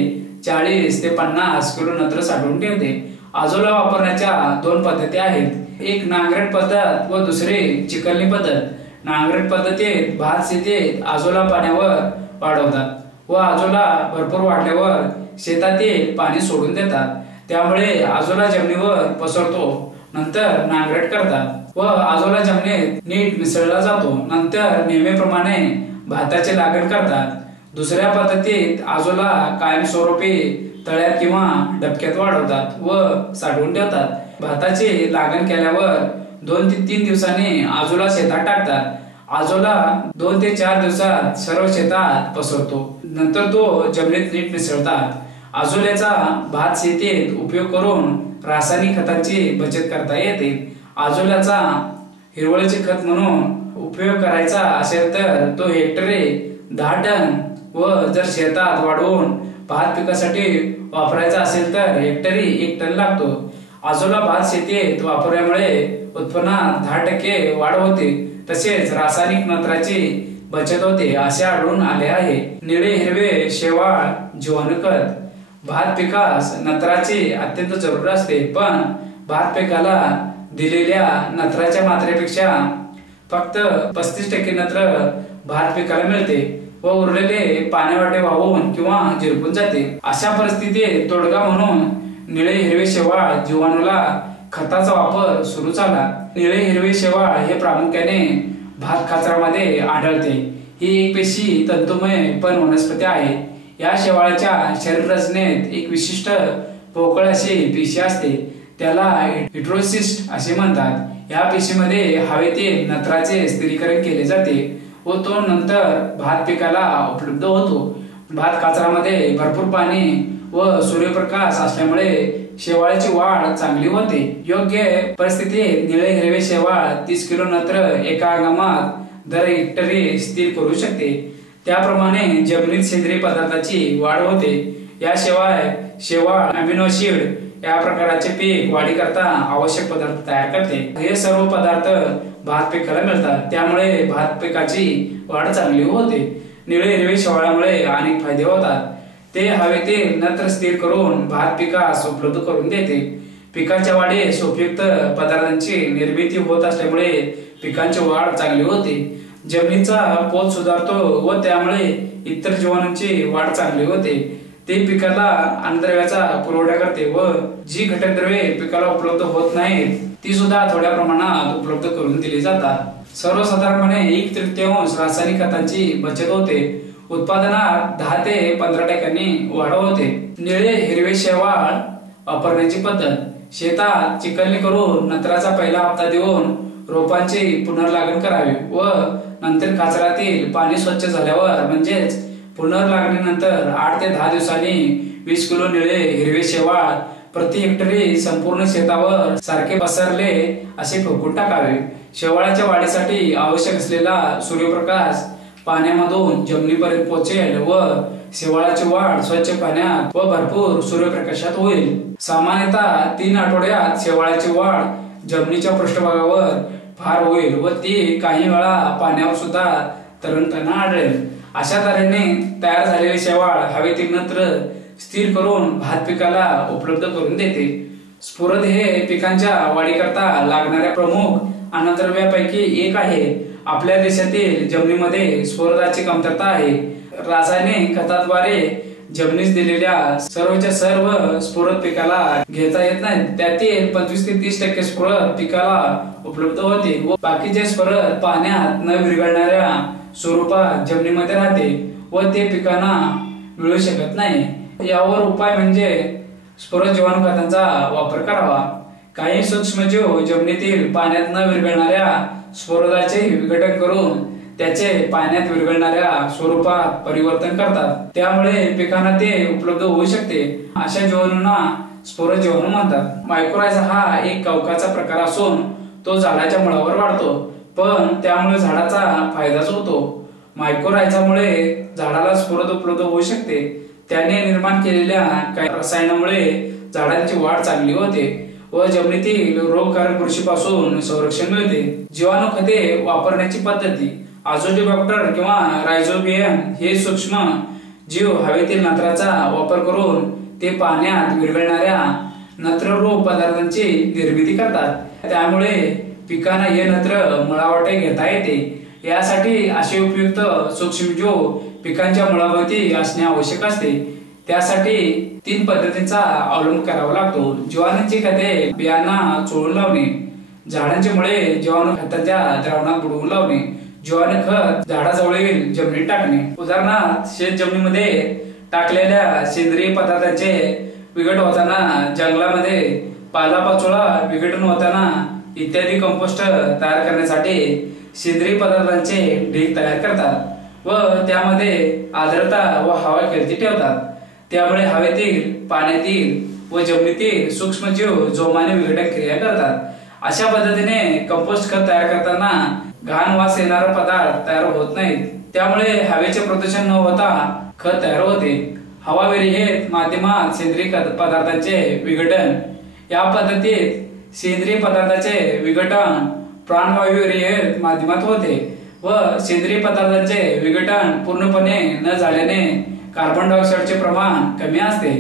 40 ते 50 किलो नत्र साठवून ठेवते। अझोला वापरण्याच्या 2 पद्धती आहेत, एक नांगरट पद्धत व दुसरी चिखलणी पद्धत। नांगरट पद्धतीत भात शेतीत अझोला पाण्यावर वाढवतात व अझोला भरपूर वाढल्यावर शेतातील पाणी सोडून देतात, त्यामुळे अझोला जमिनीवर पसरतो। नंतर नांगरट करतात व अझोला जमिनीत नीट मिसळला जातो। नंतर नेहमीप्रमाणे भाताचे लागण करतात। दुसऱ्या पद्धतीत अझोला कायमस्वरूपी तळ्यात किंवा डबक्यात वाढवतात व साठवून ठेवतात। भाताची लागण केल्यावर 2 ते 3 दिवसांनी अझोला शेतात टाकतात। अझोला 2 ते 4 दिवसात सर्व शेतात पसरतो, नंतर तो जमिनीत नीट मिसळतात। अझोल्याचा भात शेतीत उपयोग करून रासायनिक खतांची बचत करता येते। अझोल्याचा हिरवळीचे खत म्हणून उपयोग करायचा असेल तर तो हेक्टरी 10 टन व जर शेतात वाढवून भात पिकासाठी वापरायचा असेल तर हेक्टरी 1 टन लागतो। अझोला भात शेतीत वापरल्यामुळे उत्पन्नात 10% वाढ होते, तसेच रासायनिक नत्राची बचत होते असे आढळून आले आहे। निळे हिरवे शेवाळ जीवाणू खत भात पिकास नत्राची अत्यंत जरूर असते, पण भात पिकाला दिलेल्या नत्राच्या मात्रेपेक्षा फक्त 35% नत्र भात पिकाला मिळते व उरलेले पाण्यावाटे वाहून किंवा झिरपून जाते। अशा परिस्थितीत तोडगा म्हणून निळे हिरवे शेवाळ जीवाणूला खताचा वापर सुरू झाला। निळे हिरवे शेवाळ हे प्रामुख्याने भात खाचरामध्ये आढळते। ही एक पेशी तंतुमय पण वनस्पती आहे। या शेवाळाच्या शरीर रचनेत एक विशिष्ट पोकळ अशी पेशी असते, त्याला हिट्रोसिस्ट असे म्हणतात। या पेशीमध्ये हवेतील नत्राचे स्थिरीकरण केले जाते व तो नंतर भात पिकाला उपलब्ध होतो। भात खाचरामध्ये भरपूर पाणी व सूर्यप्रकाश असल्यामुळे शेवाळाची वाढ चांगली होते। योग्य परिस्थितीत निळे हिरवे शेवाळ 30 किलो नत्र एका हंगामात दर हेक्टरी स्थिर करू शकते। त्याप्रमाणे जमिनीत सेंद्रिय पदार्थाची वाढ होते। याशिवाय शेवाळ अमिनो ऍसिड या प्रकारचे पीक वाढीकरता आवश्यक पदार्थ तयार करते। हे सर्व पदार्थ भात पिकाला मिळतात, त्यामुळे भात पिकाची वाढ चांगली होते। निळे हिरवे शेवाळामुळे अनेक फायदे होतात। ते हवेतील नत्र स्थिर करून भात पिकास उपलब्ध करून देते। पिकाच्या वाढीस उपयुक्त पदार्थांची निर्मिती होत असल्यामुळे पिकांची वाढ चांगली होते। जमिनीचा पोत सुधारतो व त्यामुळे इतर जीवाणूंची वाढ चांगली होते। ते पिकाला अन्नद्रव्याचा पुरवठा करते व जी घटकद्रव्ये पिकाला उपलब्ध होत नाहीत ती सुद्धा थोड्या प्रमाणात उपलब्ध करून दिली जातात। सर्वसाधारणपणे 1/3 रासायनिक खतांची बचत होते। उत्पादनात 10 ते 15% वाढ होते। निळे हिरवे शेवाळ वापरण्याची पद्धत: शेतात चिखलणी करून नत्राचा पहिला हप्ता देऊन रोपांची पुनर्लागण करावी व नंतर खाचरातील पाणी स्वच्छ झाल्यावर म्हणजेच पुनर्लागणीनंतर 8 ते 10 दिवसांनी 20 किलो निळे हिरवे शेवाळ प्रति हेक्टरी संपूर्ण शेतावर सारखे पसरले असे फेकून टाकावे। शेवाळाच्या वाढीसाठी आवश्यक असलेला सूर्यप्रकाश पाण्यामधून जमिनीपर्यंत पोहोचेल व शेवाळाची वाढ स्वच्छ पाण्यात व भरपूर सूर्यप्रकाशात होईल। सामान्यतः 3 आठवड्यात शेवाळाची वाढ जमिनीच्या पृष्ठभागावर फार होईल व ती काही वेळा पाण्यावर सुद्धा तरंगताना आढळेल। अशा तऱ्हेने तयार झालेले शेवाळ हवेतील नत्र स्थिर करून भात पिकाला उपलब्ध करून देते। स्फुरद हे पिकांच्या वाढीकरता लागणाऱ्या प्रमुख अन्नद्रव्यापैकी एक आहे। आपल्या देशातील जमिनीमध्ये स्फुरदाची कमतरता आहे। रासायनिक खताद्वारे जमिनीस दिलेल्या सर्वच्या सर्व स्फुरद पिकाला घेता येत नाही। त्यातील 25 ते 30% स्फुरद पिकाला उपलब्ध होते व बाकीचे स्फुरद पाण्यात न विरघळणाऱ्या स्वरूपात जमिनीमध्ये राहते व ते पिकांना मिळू शकत नाही। यावर उपाय म्हणजे स्फुरद जीवाणू खतांचा वापर करावा। काही सूक्ष्मजीव जमिनीतील पाण्यात न विरघळणाऱ्या स्फुरदाचे विघटन करून त्याचे पाण्यात विरघळणाऱ्या स्वरूपात परिवर्तन करतात, त्यामुळे पिकांना ते उपलब्ध होऊ शकते। अशा जीवाणूंना स्फुरद जीवाणू म्हणतात। मायक्रोरायझा हा एक कवकाचा प्रकार असून तो झाडाच्या मुळावर वाढतो, पण त्यामुळे झाडाचा फायदाच होतो। मायक्रोरायझामुळे झाडाला स्फुरद उपलब्ध होऊ शकते। त्याने निर्माण केलेल्या काही रसायनामुळे झाडांची वाढ चांगली होते व जमिनीतील रोगकारक बुरशीपासून संरक्षण मिळते। जीवाणू खते वापरण्याची पद्धती अझोडिबॅक्टर किंवा रायझोबियम हे सूक्ष्म जीव हवेतील नत्राचा वापर करून ते पाण्यात विरघळणाऱ्या नत्ररूप पदार्थांची निर्मिती करतात, त्यामुळे पिकांना हे नत्र मुळावाटे घेता येते। यासाठी असे उपयुक्त सूक्ष्मजीव पिकांच्या मुळाभोवती असणे आवश्यक असते। त्यासाठी 3 पद्धतींचा अवलंब करावा लागतो। जीवाणूंची खते बियांना चोळून लावणे, झाडांची मुळे जीवाणू खताच्या द्रावणात बुडवून लावणे, जीवाणू खत झाडाजवळील जमिनीत टाकणे। उदाहरणार्थ शेत जमिनीमध्ये टाकलेल्या सेंद्रिय पदार्थांचे विघटन होताना, जंगलामध्ये पालापाचोळा विघटन होताना इत्यादी कंपोस्ट तयार करण्यासाठी सेंद्रिय पदार्थांचे ढीग तयार करतात व त्यामध्ये आर्द्रता व हवा खेळती ठेवतात, त्यामुळे हवेतील, पाण्यातील व जमिनीतील सूक्ष्मजीव जोमाने विघटन क्रिया करतात। अशा पद्धतीने कंपोस्ट खत तयार करताना घाण वास येणारा पदार्थ तयार होत नाहीत, त्यामुळे हवेचे प्रदूषण न होता खत तयार होते। हवा विरहित माध्यमात सेंद्रिय पदार्थांचे विघटन, या पद्धतीत सेंद्रिय पदार्थांचे विघटन प्राणवायू विरहित माध्यमात होते व सेंद्रिय पदार्थांचे विघटन पूर्णपणे न झाल्याने कार्बन डायऑक्साइडचे प्रमाण कमी असते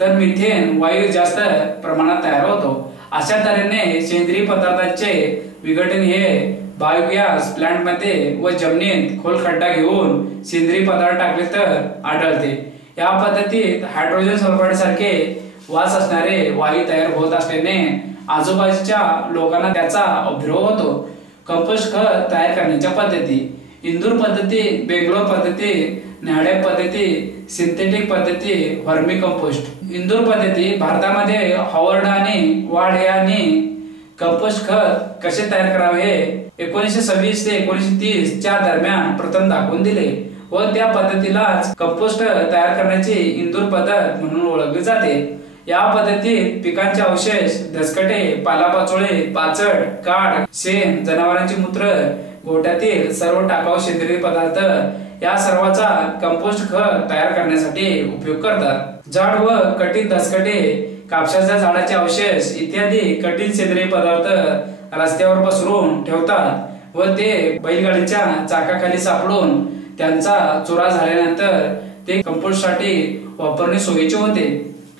तर मिथेन वायू जास्त प्रमाणात तयार होतो। अशा तऱ्हेने सेंद्रिय पदार्थांचे विघटन हे बायोगॅस प्लांट मध्ये व जमिनीत खोल खड्डा घेऊन सेंद्रिय पदार्थ टाकले तर आढळते। या पद्धतीत हायड्रोजन सल्फाइड सारखे वास असणारे वायू तयार होत असल्याने आजूबाजूच्या लोकांना त्याचा अनुभव होतो। कंपोस्ट खत तयार करण्याच्या पद्धती इंदूर पद्धती, बेंगलोर पद्धती, न्याडॅक पद्धती, सिंथेटिक पद्धती, व्हर्मी कंपोस्ट। इंदूर पद्धती भारतामध्ये हॉवर्ड आणि वाड यांनी कंपोस्ट खत कसे तयार करावे हे 1926 ते 1930 च्या दरम्यान प्रथम दाखवून दिले व त्या पद्धतीलाच कंपोस्ट तयार करण्याची इंदूर पद्धत म्हणून ओळखली जाते। या पद्धतीत पिकांचे अवशेष, दसकटे, पालापाचोळे, पाचट, काड, शेण, जनावरांचे मूत्र, गोठ्यातील सर्व टाकाऊ सेंद्रिय पदार्थ या सर्वांचा कंपोस्ट खत तयार करण्यासाठी उपयोग करतात। झाड व कठीण दसकटे, कापसाच्या झाडाचे अवशेष इत्यादी कठीण सेंद्रिय पदार्थ रस्त्यावर पसरून ठेवतात व ते बैलगाडीच्या चाकाखाली सापडून त्यांचा चुरा झाल्यानंतर ते कंपोस्टसाठी वापरणे सोयीचे होते।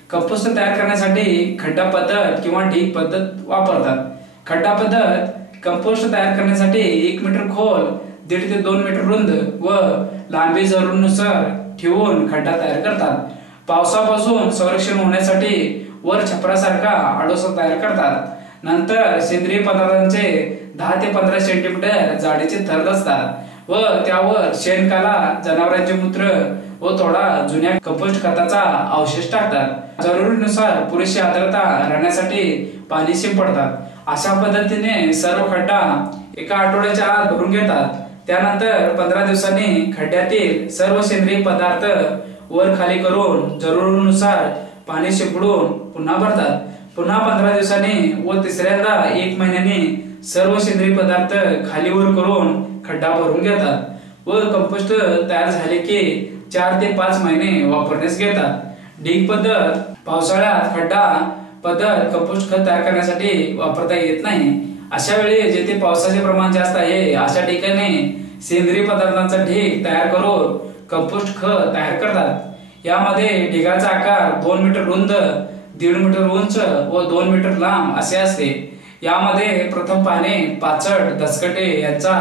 कंपोस्ट तयार करण्यासाठी खड्डा पद्धत किंवा ढीग पद्धत वापरतात। खड्डा पद्धत कंपोस्ट तयार करण्यासाठी 1 मीटर खोल, 1.5 ते 2 मीटर रुंद व लांबी जरुरीनुसार ठेवून खड्डा तयार करतात। पावसापासून संरक्षण होण्यासाठी वर छपरासारखा आडोसा तयार करतात। नंतर सेंद्रिय पदार्थांचे 10 ते 15 सेंटीमीटर जाडीचे थर असतात व त्यावर शेणकाला, जनावरांचे मूत्र व थोडा जुन्या कंपोस्ट खताचा अवशेष टाकतात। जरुरीनुसार पुरेशी आर्द्रता राहण्यासाठी पाणी शिंपडतात। अशा पद्धतीने सर्व खड्डा एका आठवड्याच्या आत भरून घेतात। त्यानंतर 15 दिवसांनी खड्ड्यातील सर्व सेंद्रिय पदार्थ वर खाली करून जरुरीनुसार पाणी शिंपडून पुन्हा भरतात. पुन्हा 15 दिवसांनी व तिसऱ्यांदा 1 महिन्याने सर्व सेंद्रिय पदार्थ खाली वर करून खड्डा भरून घेतात व कंपोस्ट तयार झाले की 4 ते 5 महिने वापरण्यास घेतात. ढीग पद्धत पावसाळ्यात खड्डा पद्धत कंपोस्ट खत तयार करण्यासाठी वापरता येत नाही. अशा वेळी जेथे पावसाचे प्रमाण जास्त आहे अशा ठिकाणी सेंद्रिय पदार्थांचा ढीग तयार करून कंपोस्ट खत तयार करतात. यामध्ये ढिगाचा आकार 2 मीटर रुंद, 1.5 मीटर उंच व 2 मीटर लांब असे असते. यामध्ये प्रथम पाने पाचट दसकटे यांचा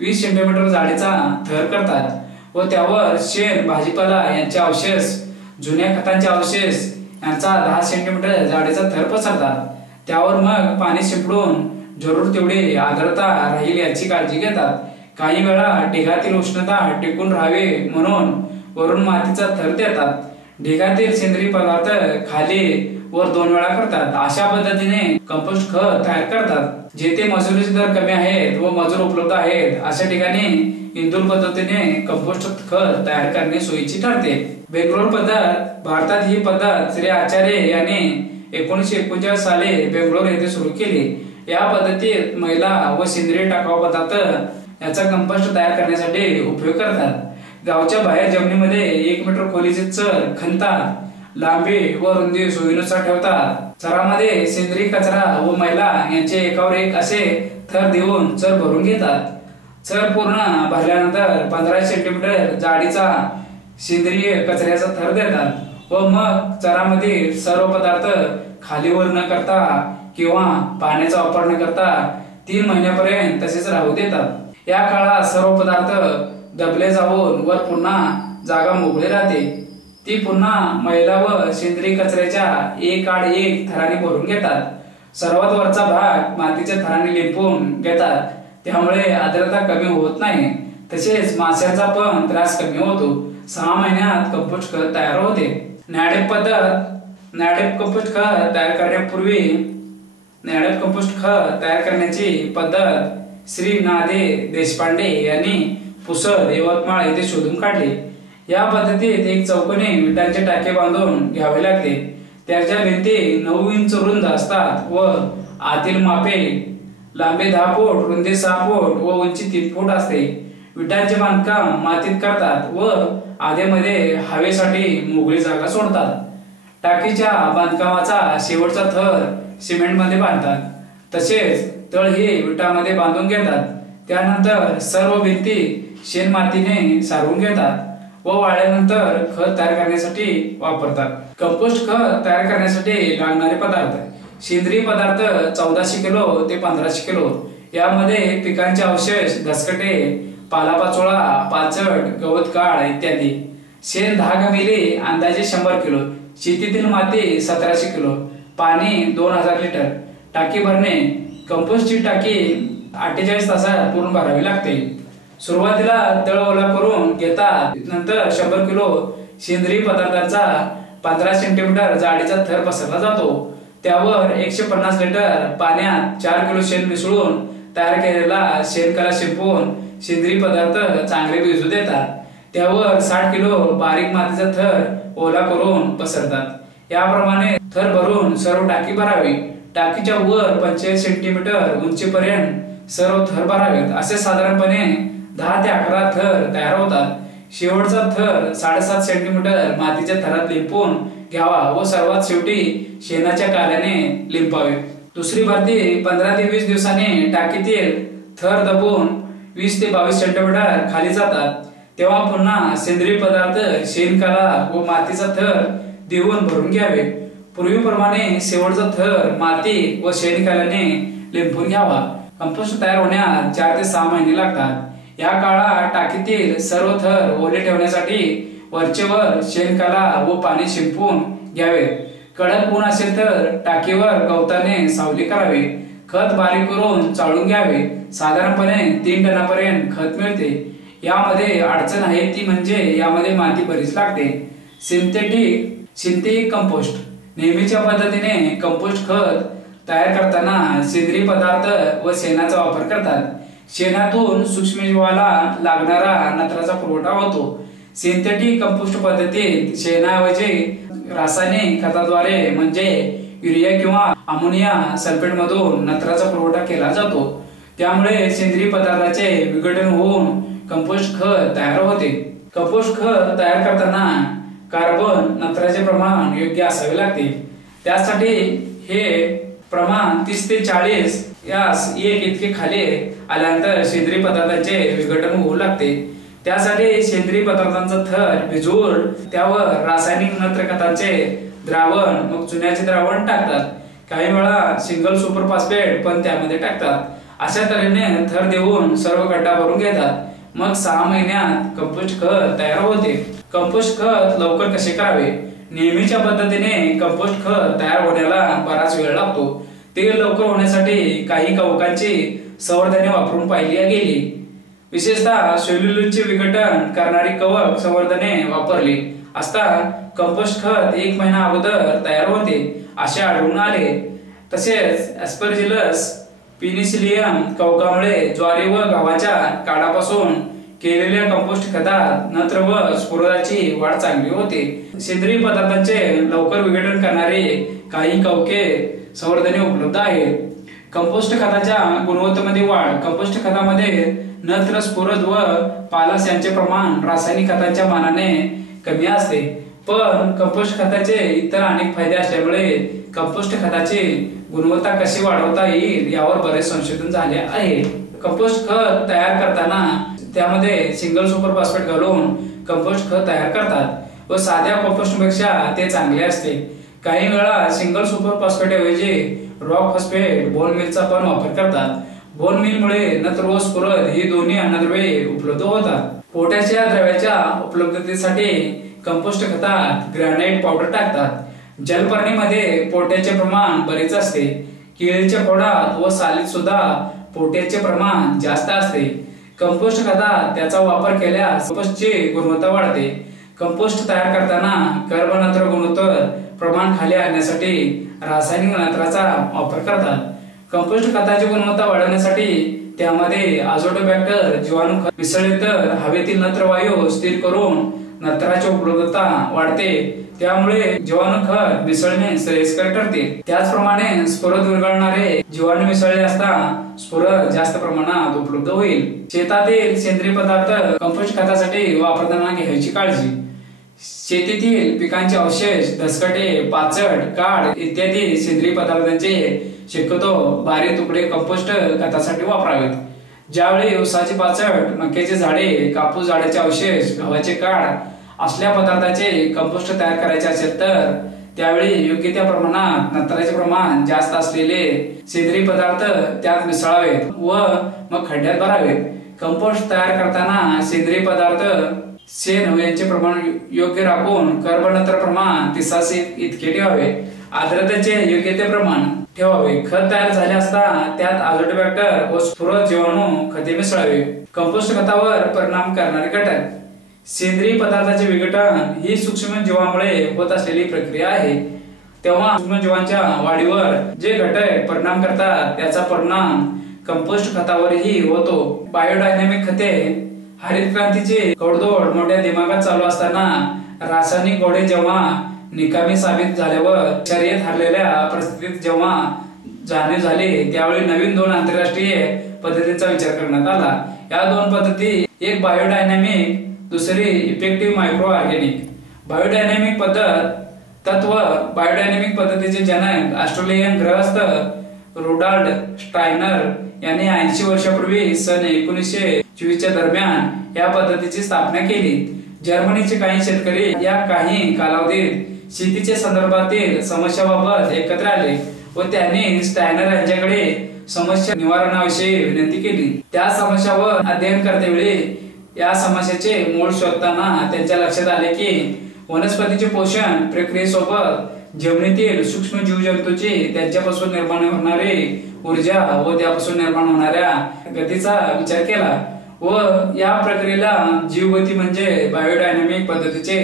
20 सेंटीमीटर जाडीचा थर करतात व त्यावर शेण, भाजीपाला यांचे अवशेष, जुन्या खतांचे अवशेष यांचा 10 सेंटीमीटर जाडीचा थर पसरतात. त्यावर मग पाणी शिंपडून जरूर तेवढी आर्द्रता राहील याची काळजी घेतात. काही वेळा ढिगातील उष्णता टिकून राहावी म्हणून वरून मातीचा थर देतात. ढिगातील सेंद्रिय पदार्थ खाली वर 2 वेळा करतात. अशा पद्धतीने कंपोस्ट खत तयार करतात. जेथे मजुरीचे दर कमी आहेत व मजूर उपलब्ध आहेत अशा ठिकाणी इंदूर पद्धतीने कंपोस्ट खत तयार करणे सोयीची ठरते. बेंगलोर पद्धत भारतात ही पद्धत श्री आचार्य यांनी 1949 साली बेंगलोर येथे सुरू केली. या पद्धतीत मैला व सेंद्रिय टाकाऊ पदार्थ याचा कंपोस्ट तयार करण्यासाठी उपयोग करतात. गावच्या बाहेर जमिनीमध्ये 1 मीटर खोलीचे चर खणतात. लांबी व रुंदी सोयीनुसार ठेवतात. चरामध्ये सेंद्रिय कचरा व मैला यांचे एकावर एक असे थर देऊन चर भरून घेतात. चर पूर्ण भरल्यानंतर 15 सेंटीमीटर जाडीचा सेंद्रिय कचऱ्याचा थर देतात व मग चरामध्ये सर्व पदार्थ खालीवर न करता किंवा पाण्याचा वापर न करता 3 महिन्यापर्यंत तसेच राहू देतात. या काळात सर्व पदार्थ दबले जाऊन वर पुन्हा जागा मोकळी राहते. ती पुन्हा मैला व सेंद्रिय कचऱ्याच्या एक आड एक थराने भरून घेतात. सर्वात वरचा भाग मातीच्या थराने लिंपून घेतात. त्यामुळे आर्द्रता कमी होत नाही. तसेच माशांचा पण त्रास कमी होतो. 6 महिन्यात कंपोस्ट खत तयार होते. नॅडेप पद्धत नॅडेप कंपोस्ट खत तयार करण्यापूर्वी नॅडेप कंपोस्ट खत तयार करण्याची पद्धत श्री नादे देशपांडे यांनी पुसद, यवतमाळ येथे शोधून काढली. या पद्धतीत एक चौकोनी विटांचे टाके बांधून घ्यावे लागते. त्याच्या भिंती 9 इंच रुंद असतात व आतील मापे लांबी 10 फूट, रुंदी 6 फूट व उंची 3 फूट असते. विटांचे बांधकाम मातीत करतात व आधेमध्ये हवेसाठी मोकळी जागा सोडतात. टाकीच्या बांधकामाचा शेवटचा थर सिमेंटमध्ये बांधतात. तसेच तळ ही विटामध्ये बांधून घेतात. त्यानंतर सर्व भिंती शेण मातीने सारवून घेतात व वाळल्यानंतर खत तयार करण्यासाठी वापरतात. कंपोस्ट खत तयार करण्यासाठी लागणारे पदार्थ: सेंद्रिय पदार्थ 1400 किलो ते 1500 किलो. यामध्ये पिकांचे अवशेष, दसकटे, पालापाचोळा, पाचट, गवत काळ इत्यादी. शेण 10 मिली अंदाजे 100 किलो. शेतीतील माती 1700 किलो. पाणी 2000 लिटर. टाकी भरणे: कंपोस्टची टाकी 48 तासात पूर्ण भरावी लागते. सुरुवातीला तळ ओला करून घेतात. नंतर 100 किलो सेंद्रिय पदार्थांचा 15 सेंटीमीटर जाडीचा थर पसरला जातो. त्यावर 150 लिटर पाण्यात 4 किलो शेण मिसळून तयार केलेला शेणखत शिंपवून सेंद्रिय पदार्थ चांगले भिजू देतात. त्यावर 60 किलो बारीक मातीचा थर ओला करून पसरतात. याप्रमाणे थर भरून सर्व टाकी भरावी. टाकीच्या वर 45 सेंटीमीटर उंचीपर्यंत सर्व थर भरावेत. असे साधारणपणे 10 ते 11 थर तयार होतात. शेवटचा थर 7.5 सेंटीमीटर मातीच्या थरात लिंपून घ्यावा व सर्वात शेवटी शेणाच्या काल्याने लिंपावे. दुसरी भरती 15 ते 20 दिवसांनी टाकीतील थर दबून 20 ते 22 सेंटीमीटर खाली जातात. तेव्हा पुन्हा सेंद्रिय पदार्थ, शेणकाला व मातीचा थर देऊन भरून घ्यावे. पूर्वीप्रमाणे शेवटचा थर माती व शेणकाल्याने लिंपून घ्यावा. कंपोस्ट तयार होण्यास 4 ते 6 महिने लागतात. या काळात टाकीतील सर्व थर ओले ठेवण्यासाठी वरचेवर शेणकाला व पाणी शिंपवून घ्यावे. कडक ऊन असेल तर टाकीवर गवताने सावली करावी. खत बारीक करून चाळून घ्यावे. साधारणपणे 3 टनापर्यंत खत मिळते. यामध्ये अडचण आहे ती म्हणजे यामध्ये माती बरीच लागते. सिंथेटिक कंपोस्ट: नेहमीच्या पद्धतीने कंपोस्ट खत तयार करताना सेंद्रिय पदार्थ व शेणाचा वापर करतात. शेणातून सूक्ष्मजीवाला लागणारा नत्राचा पुरवठा होतो. सिंथेटिक कंपोस्ट पद्धतीत शेणाऐवजी रासायनिक खताद्वारे म्हणजे युरिया किंवा अमोनिया सल्फेट मधून नत्राचा पुरवठा केला जातो. त्यामुळे सेंद्रिय पदार्थाचे विघटन होऊन कंपोस्ट खत तयार होते. कंपोस्ट खत तयार करताना कार्बन नत्राचे प्रमाण योग्य असावे लागते. त्यासाठी हे प्रमाण 30 ते 40 यास 1 इतके खाली आल्यानंतर सेंद्रिय पदार्थांचे विघटन होऊ लागते. त्यासाठी सेंद्रिय पदार्थांचा थर भिजवून त्यावर रासायनिक नत्र खताचे द्रावण मग चुन्याचे द्रावण टाकतात. काही वेळा सिंगल सुपर फॉस्फेट पण त्यामध्ये टाकतात. अशा तऱ्हेने थर देऊन सर्व गड्डा भरून घेतात. मग 6 महिन्यात कंपोस्ट खत तयार होते. कंपोस्ट खत लवकर कसे करावे? नेहमीच्या पद्धतीने कंपोस्ट खत तयार होण्याला बराच वेळ लागतो. ते लवकर होण्यासाठी काही कवकांची संवर्धने वापरून पाहिली गेली. विशेषतः सेल्युलोजचे विघटन करणारी कवक संवर्धने वापरली असता कंपोस्ट खत 1 महिना अगोदर तयार होते असे आढळून आले. तसेच एस्परजिलस पिनिसिलियम कवकामुळे ज्वारी व गव्हाच्या काडापासून केलेल्या कंपोस्ट खतात नत्र व स्फुरदाची वाढ चांगली होते. सेंद्रिय पदार्थांचे लवकर विघटन करणारे काही कवके संवर्धने उपलब्ध आहेत. कंपोस्ट खताच्या गुणवत्तेमध्ये वाढ. कंपोस्ट खतामध्ये नत्र, स्फुरद व पालास यांचे प्रमाण रासायनिक खतांच्या मानाने कमी असते. पण कंपोस्ट खताचे इतर अनेक फायदे असल्यामुळे कंपोस्ट खताची गुणवत्ता कशी वाढवता येईल यावर बरेच संशोधन झाले आहे. कंपोस्ट खत तयार करताना त्यामध्ये सिंगल सुपर फॉस्फेट घालून कंपोस्ट खत तयार करतात व साध्या कंपोस्ट पेक्षा ते चांगले असते. काही वेळा सिंगल सुपर फॉस्फेट ऐवजी रॉक फॉस्फेट बोन मिलचा पण वापर करतात. बोन मिल मुळे नत्र व स्फुरद ही दोन्ही अन्नद्रव्ये उपलब्ध होतात. पोटॅश या द्रव्याच्या उपलब्धतेसाठी कंपोस्ट खतात ग्रॅनाइट पावडर टाकतात. जलपर्णीमध्ये पोटॅशचे प्रमाण बरेच असते. केळीच्या खोडात व सालीत सुद्धा पोटॅशचे प्रमाण जास्त असते. कंपोस्ट खतात त्याचा वापर केल्यास कंपोस्टची गुणवत्ता वाढते. कंपोस्ट तयार करताना कर्बनत्र गुणोत्तर प्रमाण खाली आणण्यासाठी रासायनिक नत्राचा वापर करतात. कंपोस्ट खताची गुणवत्ता वाढवण्यासाठी त्यामध्ये अझोटोबॅक्टर जीवाणू खत मिसळले तर हवेतील नत्रवायू स्थिर करून नत्राची उपलब्धता वाढते. त्यामुळे जीवाणू खत मिसळणे श्रेयस्कर ठरते. त्याचप्रमाणे स्फुरद विरघळणारे जीवाणू मिसळले असता स्फुरद जास्त प्रमाणात उपलब्ध होईल. शेतातील सेंद्रिय पदार्थ कंपोस्ट खतासाठी वापरताना घ्यायची काळजी. शेतीतील पिकांचे अवशेष, दसकटे, पाचट, काड इत्यादी सेंद्रिय पदार्थांचे शक्यतो बारीक तुकडे कंपोस्ट खतासाठी वापरावेत. ज्यावेळी ऊसाची पाचट, मक्याची झाडे, कापूस झाडाचे अवशेष, गव्हाचे काड असल्या पदार्थाचे कंपोस्ट तयार करायचे असेल तर त्यावेळी योग्य त्या प्रमाणात नत्राचे प्रमाण जास्त असलेले सेंद्रिय पदार्थ त्यात मिसळावेत व मग खड्ड्यात भरावेत. कंपोस्ट तयार करताना सेंद्रिय पदार्थ शेण यांचे प्रमाण योग्य राखून कर्बनत्र प्रमाण 30 इतके ठेवावे. आर्द्रतेचे योग्य ते प्रमाण ठेवावे. खत तयार झाले असता त्यात अझोटोबॅक्टर व स्फुरद जीवाणू खते मिसळावे. कंपोस्ट खतावर परिणाम करणारे घटक. सेंद्रिय पदार्थाचे विघटन ही सूक्ष्म जीवामुळे होत असलेली प्रक्रिया आहे. तेव्हा सूक्ष्म जीवांच्या वाढीवर जे घटक परिणाम करतात त्याचा परिणाम कंपोस्ट खतावरही होतो. बायोडायनॅमिक खते. हरित क्रांतीचे घोडदौड मोठ्या दिमागात चालू असताना रासायनिक घोडे जेव्हा निकामी साबित झाल्यावर शर्यत हरलेल्या परिस्थितीत जेव्हा जाणीव झाली त्यावेळी नवीन 2 आंतरराष्ट्रीय पद्धतींचा विचार करण्यात आला. या 2 पद्धती, एक बायोडायनॅमिक, दुसरी इफेक्टिव्ह मायक्रो ऑर्गॅनिक. बायोडायनॅमिक तत्व. बायोडायनॅमिक पद्धतीचे जनक ऑस्ट्रेलियन गृहस्थ रुडॉल्ड स्टायनर यांनी 80 वर्षापूर्वी सन 1924 च्या दरम्यान या पद्धतीची स्थापना केली. जर्मनीचे काही शेतकरी या काही कालावधीत शेतीच्या संदर्भातील समस्याबाबत एकत्र आले व त्यांनी स्टायनर यांच्याकडे समस्या निवारणाविषयी विनंती केली. त्या समस्यावर अध्ययन करतेवेळी या समस्येचे मूळ शोधताना त्यांच्या लक्षात आले की वनस्पतीचे पोषण प्रक्रियेसोबत जमिनीतील सूक्ष्म जीवजंतूची त्यांच्यापासून निर्माण होणारी ऊर्जा व त्यापासून निर्माण होणाऱ्या गतीचा विचार केला व या प्रक्रियेला जीवगती म्हणजे बायोडायनॅमिक पद्धतीचे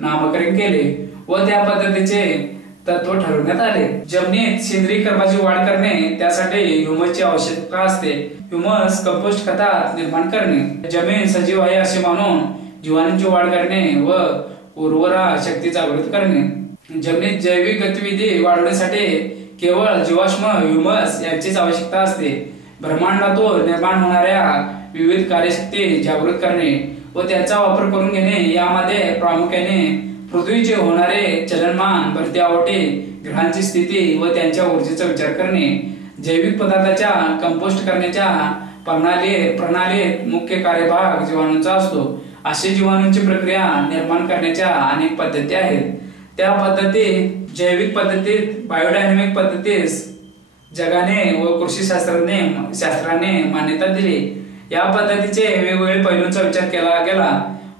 नामकरण केले व त्या पद्धतीचे तत्व ठरवण्यात आले। जमिनीत सेंद्रिय कर्बाची वाढ करणे, त्यासाठी ह्युमसची आवश्यकता असते। ह्युमस कंपोस्ट खतात निर्माण करणे, जमीन सजीव आहे असे मानून जीवाणूंची वाढ करणे व उर्वरा शक्ती जागृत करणे। जमिनीत जैविक गतिविधी वाढवण्यासाठी केवळ जीवाश्म ह्युमस यांचीच आवश्यकता असते। ब्रह्मांडातून निर्माण होणाऱ्या विविध कार्यशक्ती जागृत करणे व त्याचा वापर करून घेणे, यामध्ये प्रामुख्याने पृथ्वीचे होणारे चलनमान, भरती आवटे, ग्रहांची स्थिती व त्यांच्या ऊर्जेचा विचार करणे। जैविक पदार्थाच्या कंपोस्ट करण्याच्या प्रणालीत मुख्य कार्यभाग जीवाणूंचा असतो। अशी जीवाणूंची प्रक्रिया निर्माण करण्याच्या अनेक पद्धती आहेत। त्या पद्धती जैविक पद्धतीत, बायोडायनॅमिक पद्धतीस जगाने व कृषी शास्त्राने मान्यता दिली। या पद्धतीचे वेगवेगळे पैलूंचा विचार केला गेला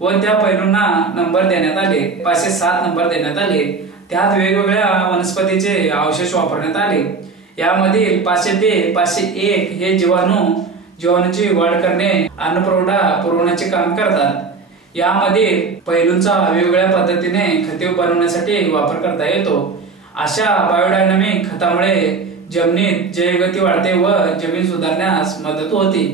व त्या पैलूंना नंबर देण्यात आले। 507 नंबर देण्यात आले। त्यात वेगवेगळ्या वनस्पतीचे अवशेष वापरण्यात आले। यामधील 500 ते 501 हे जीवाणूची वाढ करणे, अन्नपुरवठा पुरवण्याचे काम करतात। यामध्ये पैलूंचा वेगवेगळ्या पद्धतीने खते बनवण्यासाठी वापर करता येतो। अशा बायोडायनॅमिक खतामुळे जमिनीत जैवगती वाढते व जमीन सुधारण्यास मदत होते।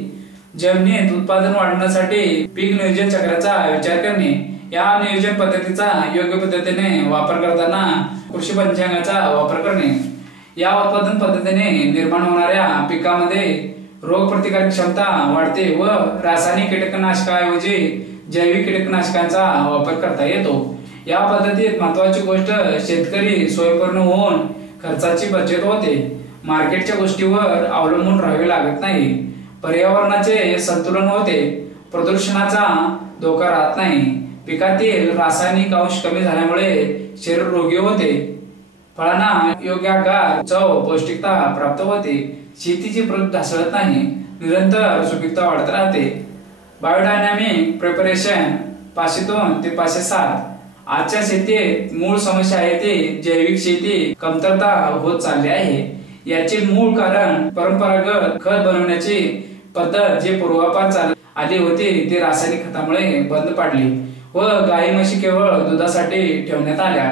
जमिनीत उत्पादन वाढवण्यासाठी पीक नियोजन चक्राचा विचार करणे, या नियोजन पद्धतीचा योग्य पद्धतीने वापर करताना कृषी पंचांगाचा वापर करणे, या उत्पादन पद्धतीने निर्माण होणाऱ्या पिकामध्ये रोग प्रतिकारक क्षमता वाढते व रासायनिक कीटकनाशकाऐवजी जैविक कीटकनाशकांचा वापर करता येतो। या पद्धतीत महत्वाची गोष्ट, शेतकरी स्वयंपूर्ण होऊन खर्चाची बचत होते। मार्केटच्या गोष्टीवर अवलंबून राहावे लागत नाही। पर्यावरणाचे संतुलन होते। प्रदूषणाचा धोका राहत नाही। पिकातील रासायनिक अंश कमी झाल्यामुळे शरीर रोगी होते। फळांना योग्य आकार, चव, पौष्टिकता प्राप्त होते। शेतीची प्रगती ढासळत नाही, निरंतर सुपीकता वाढत राहते। बायोडायनॅमिक प्रिपरेशन 502 ते 507। आजच्या शेतीत मूळ समस्या आहे ती जैविक शेती कमतरता होत चालली आहे। याचे मूळ कारण परंपरागत खत बनवण्याची पद्धत जी पूर्वापार चालत आली होती ती रासायनिक खतामुळे बंद पडली व गाई म्हशी केवळ दुधासाठी ठेवण्यात आल्या।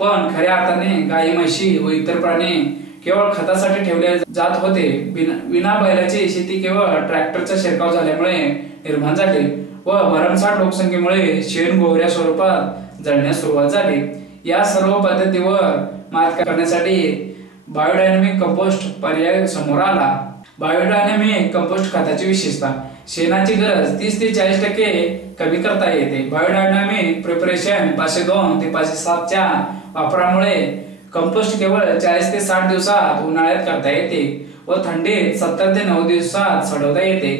पण खऱ्या अर्थाने गाई म्हशी व इतर प्राणी केवळ खतासाठी ठेवले जात होते। विना बैलाची शेती केवळ ट्रॅक्टरचा शिरकाव झाल्यामुळे निर्माण झाली व भरमसाठ लोकसंख्येमुळे शेण गोवऱ्या स्वरूपात जळण्यास सुरुवात झाली। या सर्व पद्धतीवर मात करण्यासाठी बायोडायनॅमिक कंपोस्ट पर्याय समोर आला। बायोडायनॅमिक कंपोस्ट खताची विशेषता, शेणाची गरज 30 ते 40% कमी करता येते। बायोडायनॅमिक प्रिपरेशन 502 ते 507 च्या वापरामुळे कंपोस्ट केवळ 40 ते 60 दिवसात उन्हाळ्यात करता येते व थंडीत 70 ते 90 दिवसात सडवता येते।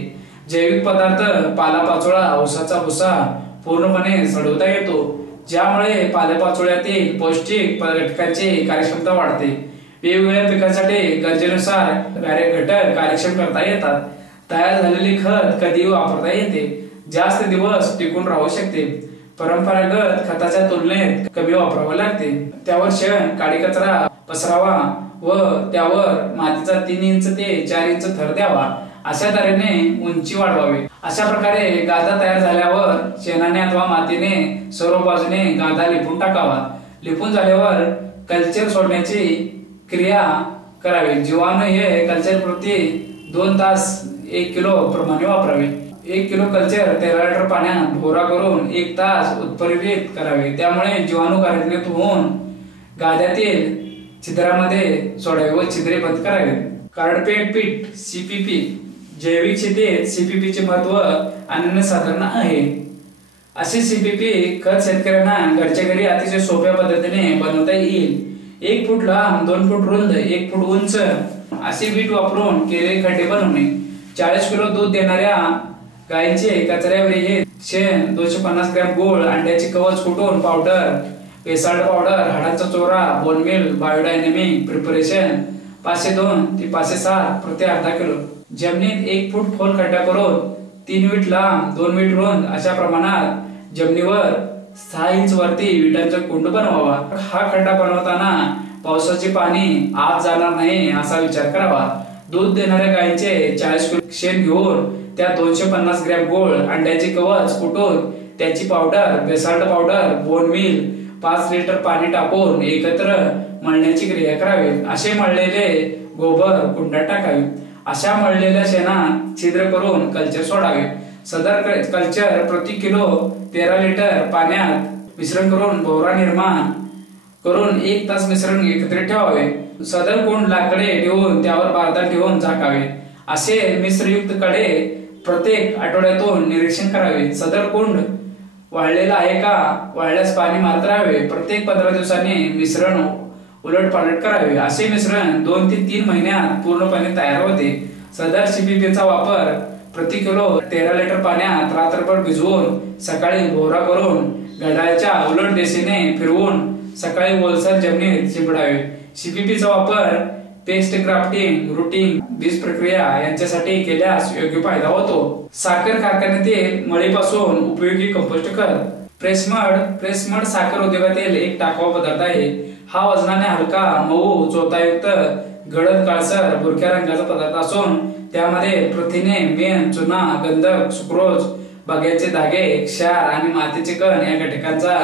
जैविक पदार्थ, पालापाचोळा, ऊसाचा भुसा पूर्णपणे सडवता येतो, ज्यामुळे पालेपाचोळ्यातील पौष्टिक घटकांची कार्यक्षमता वाढते। वेगवेगळ्या पिकांसाठी गरजेनुसार घटक कार्यक्षम करता येतात। तयार झालेले खत कधीही वापरता येते, जास्त दिवस टिकून राहू शकते। परंपरागत खताच्या तुलनेत कमी वापरावे लागते। त्यावर शेण, काडी कचरा पसरावा व त्यावर मातीचा 3 इंच ते 4 इंच थर द्यावा। अशा तऱ्हेने उंची वाढवावी। अशा प्रकारे गादा तयार झाल्यावर शेणाने अथवा मातीने सर्व बाजूने गादा लिपून टाकावा। लिपून झाल्यावर कल्चर सोडण्याची क्रिया करावी। जीवाणू हे कल्चर प्रति 2 तास 1 किलो प्रमाणे वापरावे। 1 किलो कल्चर 13 लिटर पाण्यात भोरा करून 1 तास उत्परिवर्तित करावे। त्यामुळे जीवाणू कार्यान्वित होऊन गाद्यातील छिद्रामध्ये सोडावे व छिद्रे बंद करावे। कार्डपेट पीठ CPP, जैविक शेतीत CPP चे महत्व अनन्यसाधारण आहे। असे CPP खत शेतकऱ्यांना घरच्या घरी अतिशय सोप्या पद्धतीने बनवता येईल। 1 फूट लांब, 2 फूट रुंद, 1 फूट उंच असे बीट वापरून केलेले खड्डे बनवणे। 40 किलो दूध देणाऱ्या गायीचे कचऱ्यावर हे शेण, 250 ग्रॅम गूळ, अंड्याचे कवच कुटून पावडर, बेसाल्ट पावडर, हाडांचा चोरा, बोन मील, बायोडायनॅमिक प्रिपरेशन 502 ते 507 प्रति अर्धा किलो। जमिनीत 1 फूट खोल खड्डा करून 3 वीट लांब, 2 वीट रुंद अशा प्रमाणात जमिनीवर 6 इंच वरती विटांचा कुंड बनवावा। हा खड्डा बनवताना पावसाचे पाणी आत जाणार नाही असा विचार करावा। दूध देणाऱ्या गायीचे 40 किलो शेण घेऊन त्यात 250 ग्रॅम गूळ, अंड्याचे कवच कुटून त्याची powder, basalt powder, bone meal 5 litre पाणी टाकून एकत्र मळण्याची क्रिया करावी। असे मळलेले गोबर कुंडात टाकावे। अशा मळलेल्या शेणात छिद्र करून कल्चर सोडावे। सदर कल्चर प्रति किलो 13 लिटर पाण्यात मिश्रण करून भोवरा निर्माण करून 1 तास मिश्रण एकत्रित ठेवावे। सदर कुंड लाकडे ठेवून त्यावर बारदान ठेवून झाकावे। असे मिश्रयुक्त कडे प्रत्येक आठवड्यातून निरीक्षण करावे। सदर कुंड वाळलेला आहे का, वाळल्यास पाणी मारत राहावे। प्रत्येक 15 दिवसांनी मिश्रण उलटपालट करावे। असे मिश्रण 2 ते 3 महिन्यात पूर्णपणे तयार होते। सदर CPPचा वापर प्रति किलो 13 लिटर पाण्यात रात्रभर भिजवून सकाळी भोवरा करून घड्याळाच्या उलट दिशेने फिरवून सकाळी ओलसर जमिनीत शिंपडावे। CPPचा वापर पेस्ट ग्राफ्टिंग, रूटिंग, बीज प्रक्रिया यांच्यासाठी केल्यास योग्य फायदा होतो। साखर कारखान्यातील मळीपासून उपयोगी कंपोस्ट खत। प्रेसमड साखर उद्योगातील एक टाकाऊ पदार्थ आहे। हा वजनाने हलका, मऊ, चोथायुक्त, गडद काळसर बुरक्या रंगाचा पदार्थ असून त्यामध्ये प्रथिने, मेण, चुना, गंधक, सुक्रोज, बग्याचे धागे, क्षार आणि मातीचे कण या घटकांचा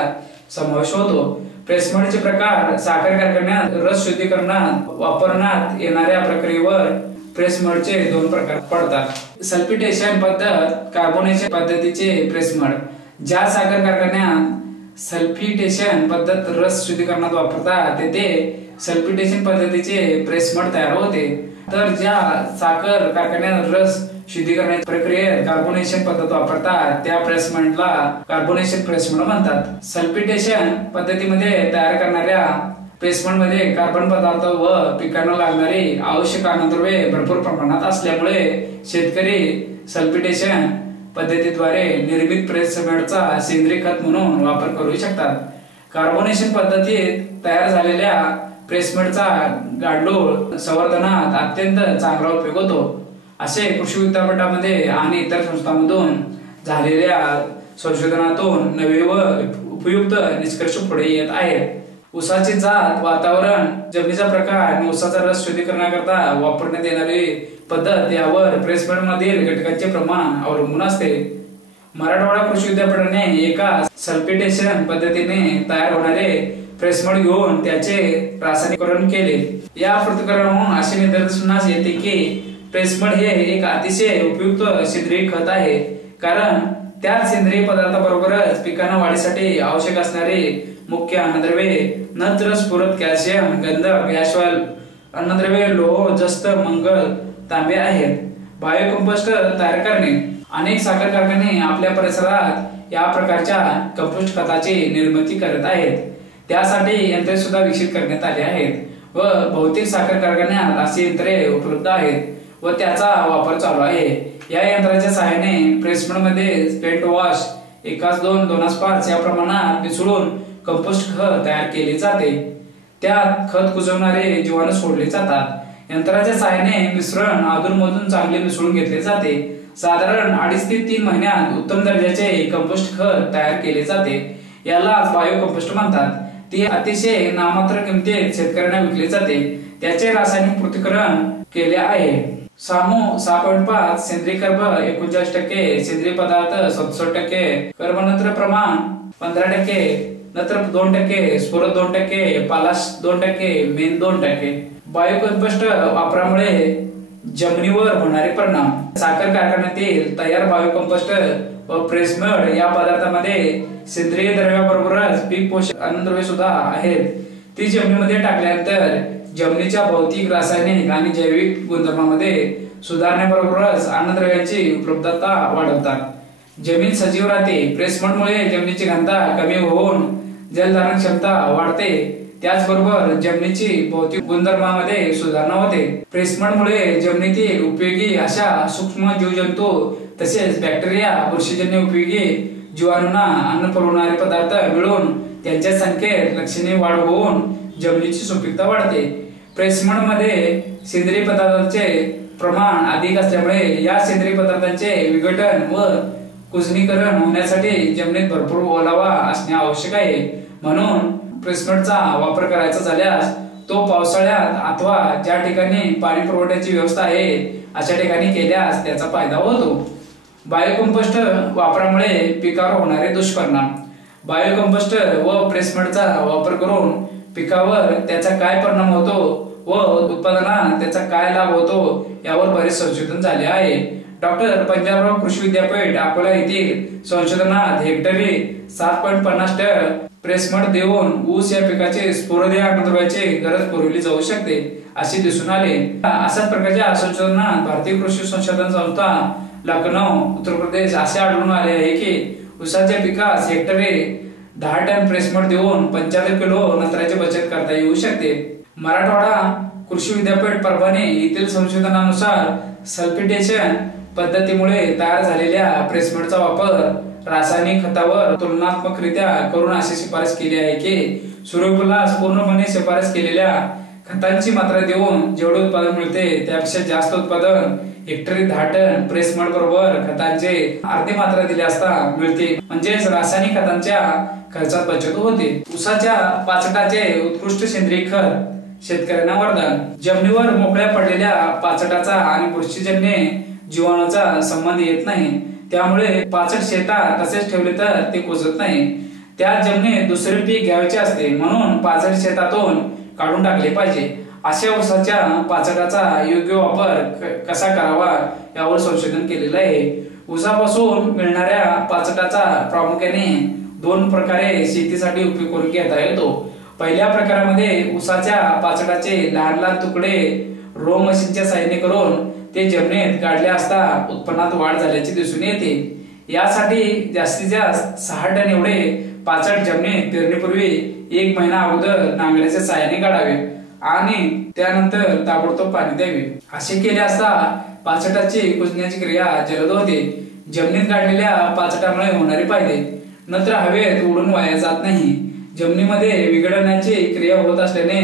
समावेश होतो। प्रेसमडचे प्रकार। साखर कारखान्यात रस शुद्धीकरणात वापरण्यात येणाऱ्या प्रक्रियेवर प्रेसमडचे 2 प्रकार पडतात। सल्फिटेशन पद्धत, कार्बोनेशन पद्धतीचे प्रेसमड। ज्या साखर कारखान्यात सल्फिटेशन पद्धत रस शुद्धीकरणात वापरतात तेथे सल्फिटेशन पद्धतीचे प्रेसमड तयार होते। तर ज्या साखर कारखान्यात रस शुद्धीकरणाची प्रक्रियेत कार्बोनेशन पद्धत वापरतात त्या प्रेसमडला कार्बोनेशन प्रेसमड म्हणतात। सल्फिटेशन पद्धतीमध्ये तयार करणाऱ्या प्रेसमडमध्ये कार्बन पदार्थ व पिकांना लागणारी आवश्यक अन्नद्रव्ये भरपूर प्रमाणात असल्यामुळे शेतकरी सल्फिटेशन पद्धतीद्वारे निर्मित प्रेसमडचा सेंद्रिय खत म्हणून वापर करू शकतात। कार्बोनेशन पद्धतीत तयार झालेल्या प्रेसमडचा गांडूळ संवर्धनात अत्यंत चांगला उपयोग होतो। असे कृषी विद्यापीठामध्ये आणि इतर संस्थांमधून झालेल्या संशोधनातून नवे व उपयुक्त निष्कर्ष पुढे येत आहेत। ऊसाची जात, वातावरण, जमिनीचा प्रकार आणि ऊसाचा रस शुद्धीकरणाकरता वापरण्यात येणारी पद्धत यावर प्रेसमड मधील घटकांचे प्रमाण अवलंबून असते। मराठवाडा कृषी विद्यापीठाने एका सल्फिटेशन पद्धतीने तयार होणारे प्रेसमड घेऊन त्याचे रासायनिकरण केले। या पृथक्करणावरून असे निदर्शनास येते की प्रेसमड हे एक अतिशय उपयुक्त सेंद्रिय खत आहे, कारण त्यात सेंद्रिय पदार्थाबरोबरच पिकांना वाढीसाठी आवश्यक असणारे मुख्य अन्नद्रव्ये नत्र, स्फुरद, कॅल्शियम, गंधक याशिवाय अन्नद्रव्ये लोह, जस्त, मंगल, तांबे आहेत। बायोकंपोस्ट तयार करणे। अनेक साखर कारखाने आपल्या परिसरात या प्रकारच्या कंपोस्ट खताची निर्मिती करत आहेत। त्यासाठी यंत्रे सुद्धा विकसित करण्यात आली आहेत व बहुतेक साखर कारखान्यात अशी यंत्रे उपलब्ध आहेत व त्याचा वापर चालू आहे। या यंत्राच्या सहाय्याने प्रेसमड मध्ये स्पेंट वॉश 1:2, 2:5 या प्रमाणात मिसळून कंपोस्ट खत तयार केले जाते। त्यात खत कुजवणारे जीवाणू सोडले जातात। यंत्राच्या सहाय्याने मिश्रण अधूनमधून चांगले मिसळून घेतले जाते। साधारण 2.5 ते 3 महिन्यात उत्तम दर्जाचे कंपोस्ट खत तयार केले जाते। याला बायोकंपोस्ट म्हणतात। ती अतिशय नाममात्र किमतीत शेतकऱ्यांना विकले जाते। त्याचे रासायनिक पृथक्करण केले आहे। सामू 6.5, सेंद्रिय कर्ब 39%, सेंद्रिय पदार्थ 67%, कर्बनत्र प्रमाण 15%, नत्र 2%, स्फुरद 2%, पालाश 2%, मेण 2%। बायोकंपोस्ट वापरामुळे जमिनीवर होणारे परिणाम। साखर कारखान्यातील तयार बायोकंपोस्ट व प्रेसमड या पदार्थामध्ये सेंद्रिय द्रव्याबरोबरच पीक पोषक अन्नद्रव्ये सुद्धा आहेत। ती जमिनीमध्ये टाकल्यानंतर जमिनीच्या भौतिक, रासायनिक आणि जैविक गुणधर्मांमध्ये सुधारण्याबरोबरच अन्नद्रव्यांची उपलब्धता वाढवतात। जमीन सजीव राहते। प्रेसमडमुळे जमिनीची घनता कमी होऊन जलधारण क्षमता वाढते। त्याचबरोबर जमिनीची भौतिक गुणधर्मामध्ये सुधारणा होते। प्रेसमडमुळे जमिनीतील उपयोगी अशा सूक्ष्म जीवजंतू तसेच बॅक्टेरिया, बुरशीजन्य उपयोगी जीवाणूंना अन्न पुरवणारे पदार्थ मिळून त्यांच्या संख्येत लक्षणीय वाढ होऊन जमिनीची सुपीकता वाढते। प्रेसमड मध्ये सेंद्रिय पदार्थांचे प्रमाण अधिक असल्यामुळे या सेंद्रिय पदार्थांचे विघटन व कुजनीकरण होण्यासाठी जमिनीत भरपूर ओलावा असणे आवश्यक आहे। म्हणून प्रेसमडचा वापर करायचा झाल्यास तो पावसाळ्यात अथवा ज्या ठिकाणी पाणी पुरवठ्याची व्यवस्था आहे अशा ठिकाणी केल्यास त्याचा फायदा होतो। बायोकंपोस्ट वापरामुळे पिकावर होणारे दुष्परिणाम। बायो कंपोस्टर व प्रेसमडचा वापर करून पिकावर त्याचा काय परिणाम होतो व उत्पादनात त्याचा काय लाभ होतो यावर बरेच संशोधन झाले आहे। डॉक्टर पंजाबराव कृषी विद्यापीठ अकोला येथील संशोधनात हेक्टरी 7.50 टन प्रेसमड देऊन ऊस या पिकाचे स्फुरद अंकुरवायची गरज पुरवली जाऊ शकते असे दिसून आले। अशाच प्रकारच्या संशोधनात भारतीय कृषी संशोधन संस्था लखनौ उत्तर प्रदेश असे आढळून आले आहे की ऊसाच्या पिकास हेक्टरी 10 टन प्रेसमड देऊन 75 किलो नत्राची बचत करता येऊ शकते। मराठवाडा कृषी विद्यापीठ परभणी येथील संशोधनानुसार सल्फिटेशन पद्धतीमुळे तयार झालेल्या प्रेसमडचा वापर रासायनिक खतावर तुलनात्मकरित्या करून अशी शिफारस केली आहे की सूर्यफुलास पूर्णपणे शिफारस केलेल्या खतांची मात्रा देऊन जेवढे उत्पादन मिळते त्यापेक्षा जास्त उत्पादन हेक्टरी 10 टन प्रेसमड बरोबर खतांचे अर्धी मात्रा दिली असता मिळते, म्हणजेच रासायनिक खतांच्या खर्चात बचत होते। ऊसाच्या पाचटाचे उत्कृष्ट सेंद्रिय खत शेतकऱ्यांना वरदान। जमिनीवर मोकळ्या पडलेल्या पाचटाचा आणि बुरशीजन्य जीवाणूचा संबंध येत नाही, त्यामुळे पाचट शेतात तसेच ठेवले तर ते कुजत नाही। त्या जमिनीत दुसरे पीक घ्यायचे असते म्हणून पाचट शेतातून काढून टाकले पाहिजे। अशा ऊसाच्या पाचटाचा योग्य वापर कसा करावा यावर संशोधन केलेलं आहे। ऊसापासून मिळणाऱ्या पाचटाचा प्रामुख्याने 2 प्रकारे शेतीसाठी उपयोग करून घेता येतो। पहिल्या प्रकारामध्ये ऊसाच्या पाचटाचे लहान लहान तुकडे रो मशीनच्या सहाय्याने करून ते जमिनीत काढले असता उत्पन्नात वाढ झाल्याचे दिसून येते। यासाठी जास्तीत जास्त 6 टन एवढे पाचट जमिनीत पेरणीपूर्वी 1 महिना अगोदर नांगराच्या सहाय्याने काढावे आणि त्यानंतर ताबडतोब पाणी द्यावे। असे केले असता पाचटाची कुजण्याची क्रिया जलद होते। जमिनीत काढलेल्या पाचटामुळे होणारे फायदे: नत्र हवेत उडून वाया जात नाही। जमिनीमध्ये विघटनाची क्रिया होत असल्याने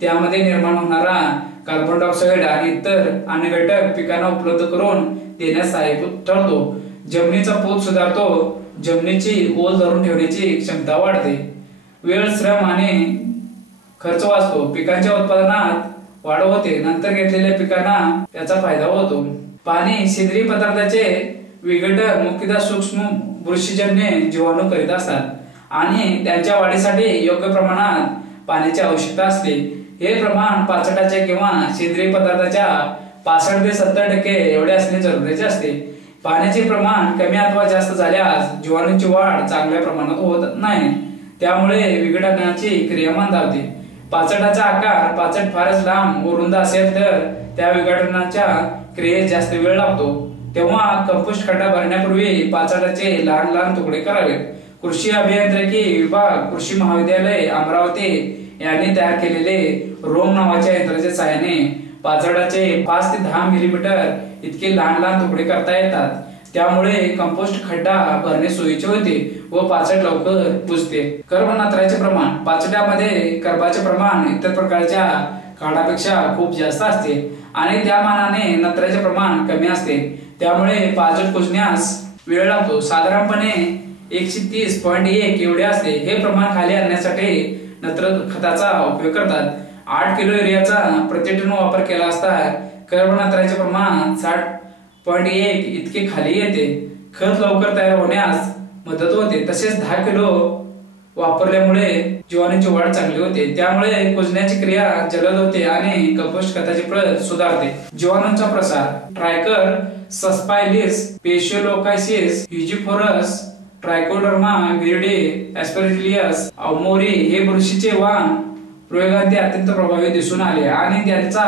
त्यामध्ये निर्माण होणारा कार्बन डायऑक्साइड आणि इतर अन्य घटक पिकांना उपलब्ध करून देण्यास सहाय्यक ठरतो। जमिनीचा पोत सुधारतो। जमिनीची ओल धरून ठेवण्याची क्षमता वाढते। वेळ, श्रम आणि खर्च वाचतो। पिकांच्या उत्पादनात वाढ होते। नंतर घेतलेल्या पिकांना त्याचा फायदा होतो। पाणी सेंद्रिय पदार्थाचे विघटन मुख्यतः सूक्ष्म बुरशीजन्य जीवाणू करीत असतात आणि त्यांच्या वाढीसाठी योग्य प्रमाणात पाण्याची आवश्यकता असते। हे प्रमाण पाचटाच्या किंवा सेंद्रिय पदार्थाच्या 65 ते 70% एवढे असणे जरुरीचे असते। पाण्याचे प्रमाण कमी अथवा जास्त झाल्यास जीवाणूंची वाढ चांगल्या प्रमाणात होत नाही, त्यामुळे विघटनाची क्रिया मंदावते। पाचटाचा आकार पाचट फारच लांब व रुंद असेल तर त्या विघटनाच्या क्रियेस जास्त वेळ लागतो, तेव्हा कंपोस्ट खड्डा भरण्यापूर्वी पाचटाचे लहान लहान तुकडे करावेत। कृषी अभियांत्रिकी विभाग, कृषी महाविद्यालय अमरावती यांनी तयार केलेले रोम नावाच्या यंत्राच्या सहाय्याने पाचटाचे 5 ते 10 मिलीमीटर इतके लहान लहान तुकडे करता येतात। त्यामुळे कंपोस्ट खड्डा भरणे सोयीचे होते व पाचट लवकर कुजते। कर्बनत्राचे प्रमाण: पाचटामध्ये कर्बाचे प्रमाण इतर प्रकारच्या खडापेक्षा खूप जास्त असते आणि त्या मानाने नत्राचे प्रमाण कमी असते, त्यामुळे पाचट कुजण्यास वेळ लागतो। साधारणपणे 130.1 एवढे असते। हे प्रमाण खाली आणण्यासाठी नत्र खताचा उपयोग करतात। 8 किलो युरियाचा प्रति टन वापर केला असता कर्बनत्राचे प्रमाण 60.1 इतके खाली येते। खत लवकर तयार होण्यास मदत होते, तसेच 10 किलो वापरल्यामुळे जीवाणूंची वाढ चांगली होते, त्यामुळे कुजण्याची क्रिया जलद होते आणि कंपोस्ट खताची प्रत सुधारते। जीवाणूंचा प्रसार: ट्रायकर सस्पायलिस, पेशियोलोकायसिस, ह्युजिफोरस, ट्रायकोडर्मा विरिडी, एस्पेरिलियस, अवमोरी हे बुरशीचे वाण प्रयोगांत अत्यंत प्रभावी दिसून आले आणि त्यांचा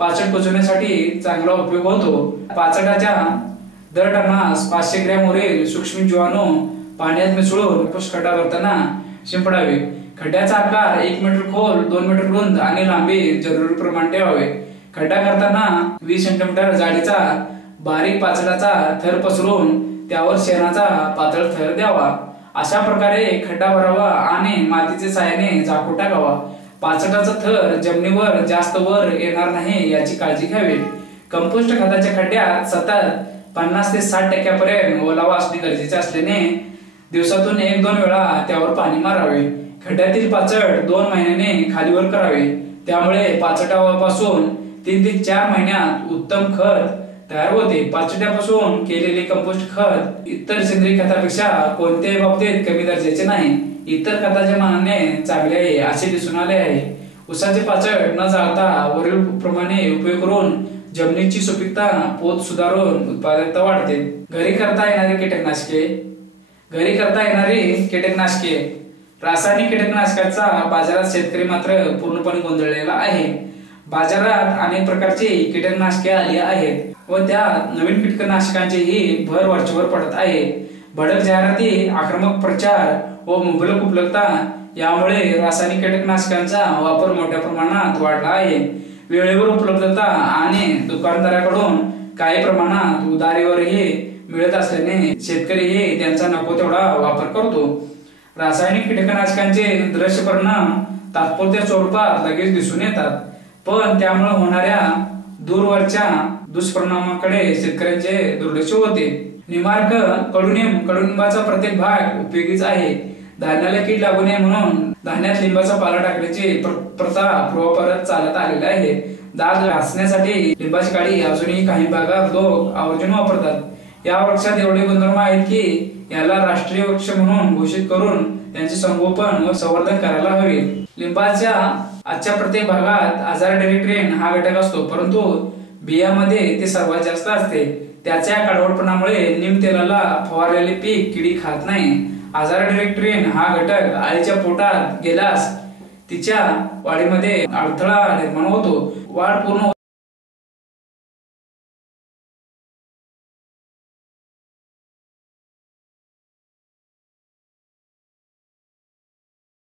पाचट कुजवण्यासाठी चांगला उपयोग होतो। पाचटाच्या दर टनास 500 ग्रॅम वरील सूक्ष्म जीवाणू पाण्यात मिसळून कंपोस्ट खड्डा भरताना शिंपडावे। खड्ड्याचा आकार 1 मीटर खोल, 2 मीटर रुंद आणि लांबी जरुरी प्रमाण ठेवावे। खड्डा करताना 20 सेंटीमीटर जाडीचा बारीक पाचटाचा थर पसरून त्यावर शेणाचा पातळ थर द्यावा। अशा प्रकारे खड्डा भरावा आणि मातीच्या साहाय्याने झाकून टाकावा। पाचटाचा थर जमिनीवर जास्त वर येणार नाही याची काळजी घ्यावी। कंपोस्ट खताच्या खड्ड्यात सतत 50 ते 60% पर्यंत ओलावा असणे गरजेचे असल्याने दिवसातून 1-2 वेळा त्यावर पाणी मारावे। खड्ड्यातील पाचट 2 महिन्याने खालीवर करावे, त्यामुळे पाचटापासून 3 ते 4 महिन्यात उत्तम खत तयार होते. पाचोट्यापासून केलेले कंपोस्ट खत इतर सेंद्रिय खतापेक्षा कोणत्याही बाबतीत कमी दर्जाचे नाही. इतर खताच्या मानाने चांगले आहे असे दिसून आले आहे. ऊसाचे पाचट न जाळता वरील प्रमाणे उपयोग करून जमिनीची सुपीकता पोत सुधारून उत्पादकता वाढते. घरी करता येणारी कीटकनाशके रासायनिक कीटकनाशकांचा बाजारात शेतकरी मात्र पूर्णपणे गोंधळलेला आहे. बाजारात अनेक प्रकारची कीटकनाशके आली आहेत व त्यात नवीन कीटकनाशकांचीही भर वरचेवर पडत आहे. भडक जाहिराती, आक्रमक प्रचार व मुबलक उपलब्धता यामुळे रासायनिक कीटकनाशकांचा वापर मोठ्या प्रमाणात वाढला आहे. वेळेवर उपलब्धता आणि दुकानदाराकडून काही प्रमाणात उधारीवरही मिळत असल्याने शेतकरीही त्यांचा नको तेवढा वापर करतो. रासायनिक कीटकनाशकांचे दृश्य परिणाम तात्पुरत्या स्वरूपात लगेच दिसून येतात, पण त्यामुळे होणाऱ्या दूरवरच्या दुष्परिणामाकडे शेतकऱ्यांचे दुर्लक्ष होते. निंबार्क कडुनिंबाचा प्रत्येक भाग उपयोगीच आहे. धान्याला कीड लागू नये म्हणून धान्यात लिंबाचा पाला टाकण्याची प्रथा पूर्वापार चालत आलेली आहे. दात घासण्यासाठी लिंबाची काडी अजूनही काही भागात लोक आवर्जून वापरतात. या वृक्षात एवढे गुणधर्म आहेत की याला राष्ट्रीय वृक्ष म्हणून घोषित करून त्यांचे संगोपन व संवर्धन करायला हवे. लिंबाच्या आजच्या प्रत्येक भागात अझाडिरेक्टिन हा घटक असतो, परंतु बियामध्ये ते सर्वात जास्त असते. त्याच्या कडवटपणामुळे नीम तेलाला फवारलेले पीक किडी खात नाही. अझाडिरेक्टिन हा घटक आईच्या पोटात गेल्यास तिच्या वाढीमध्ये अडथळा निर्माण होतो. वाढ पूर्ण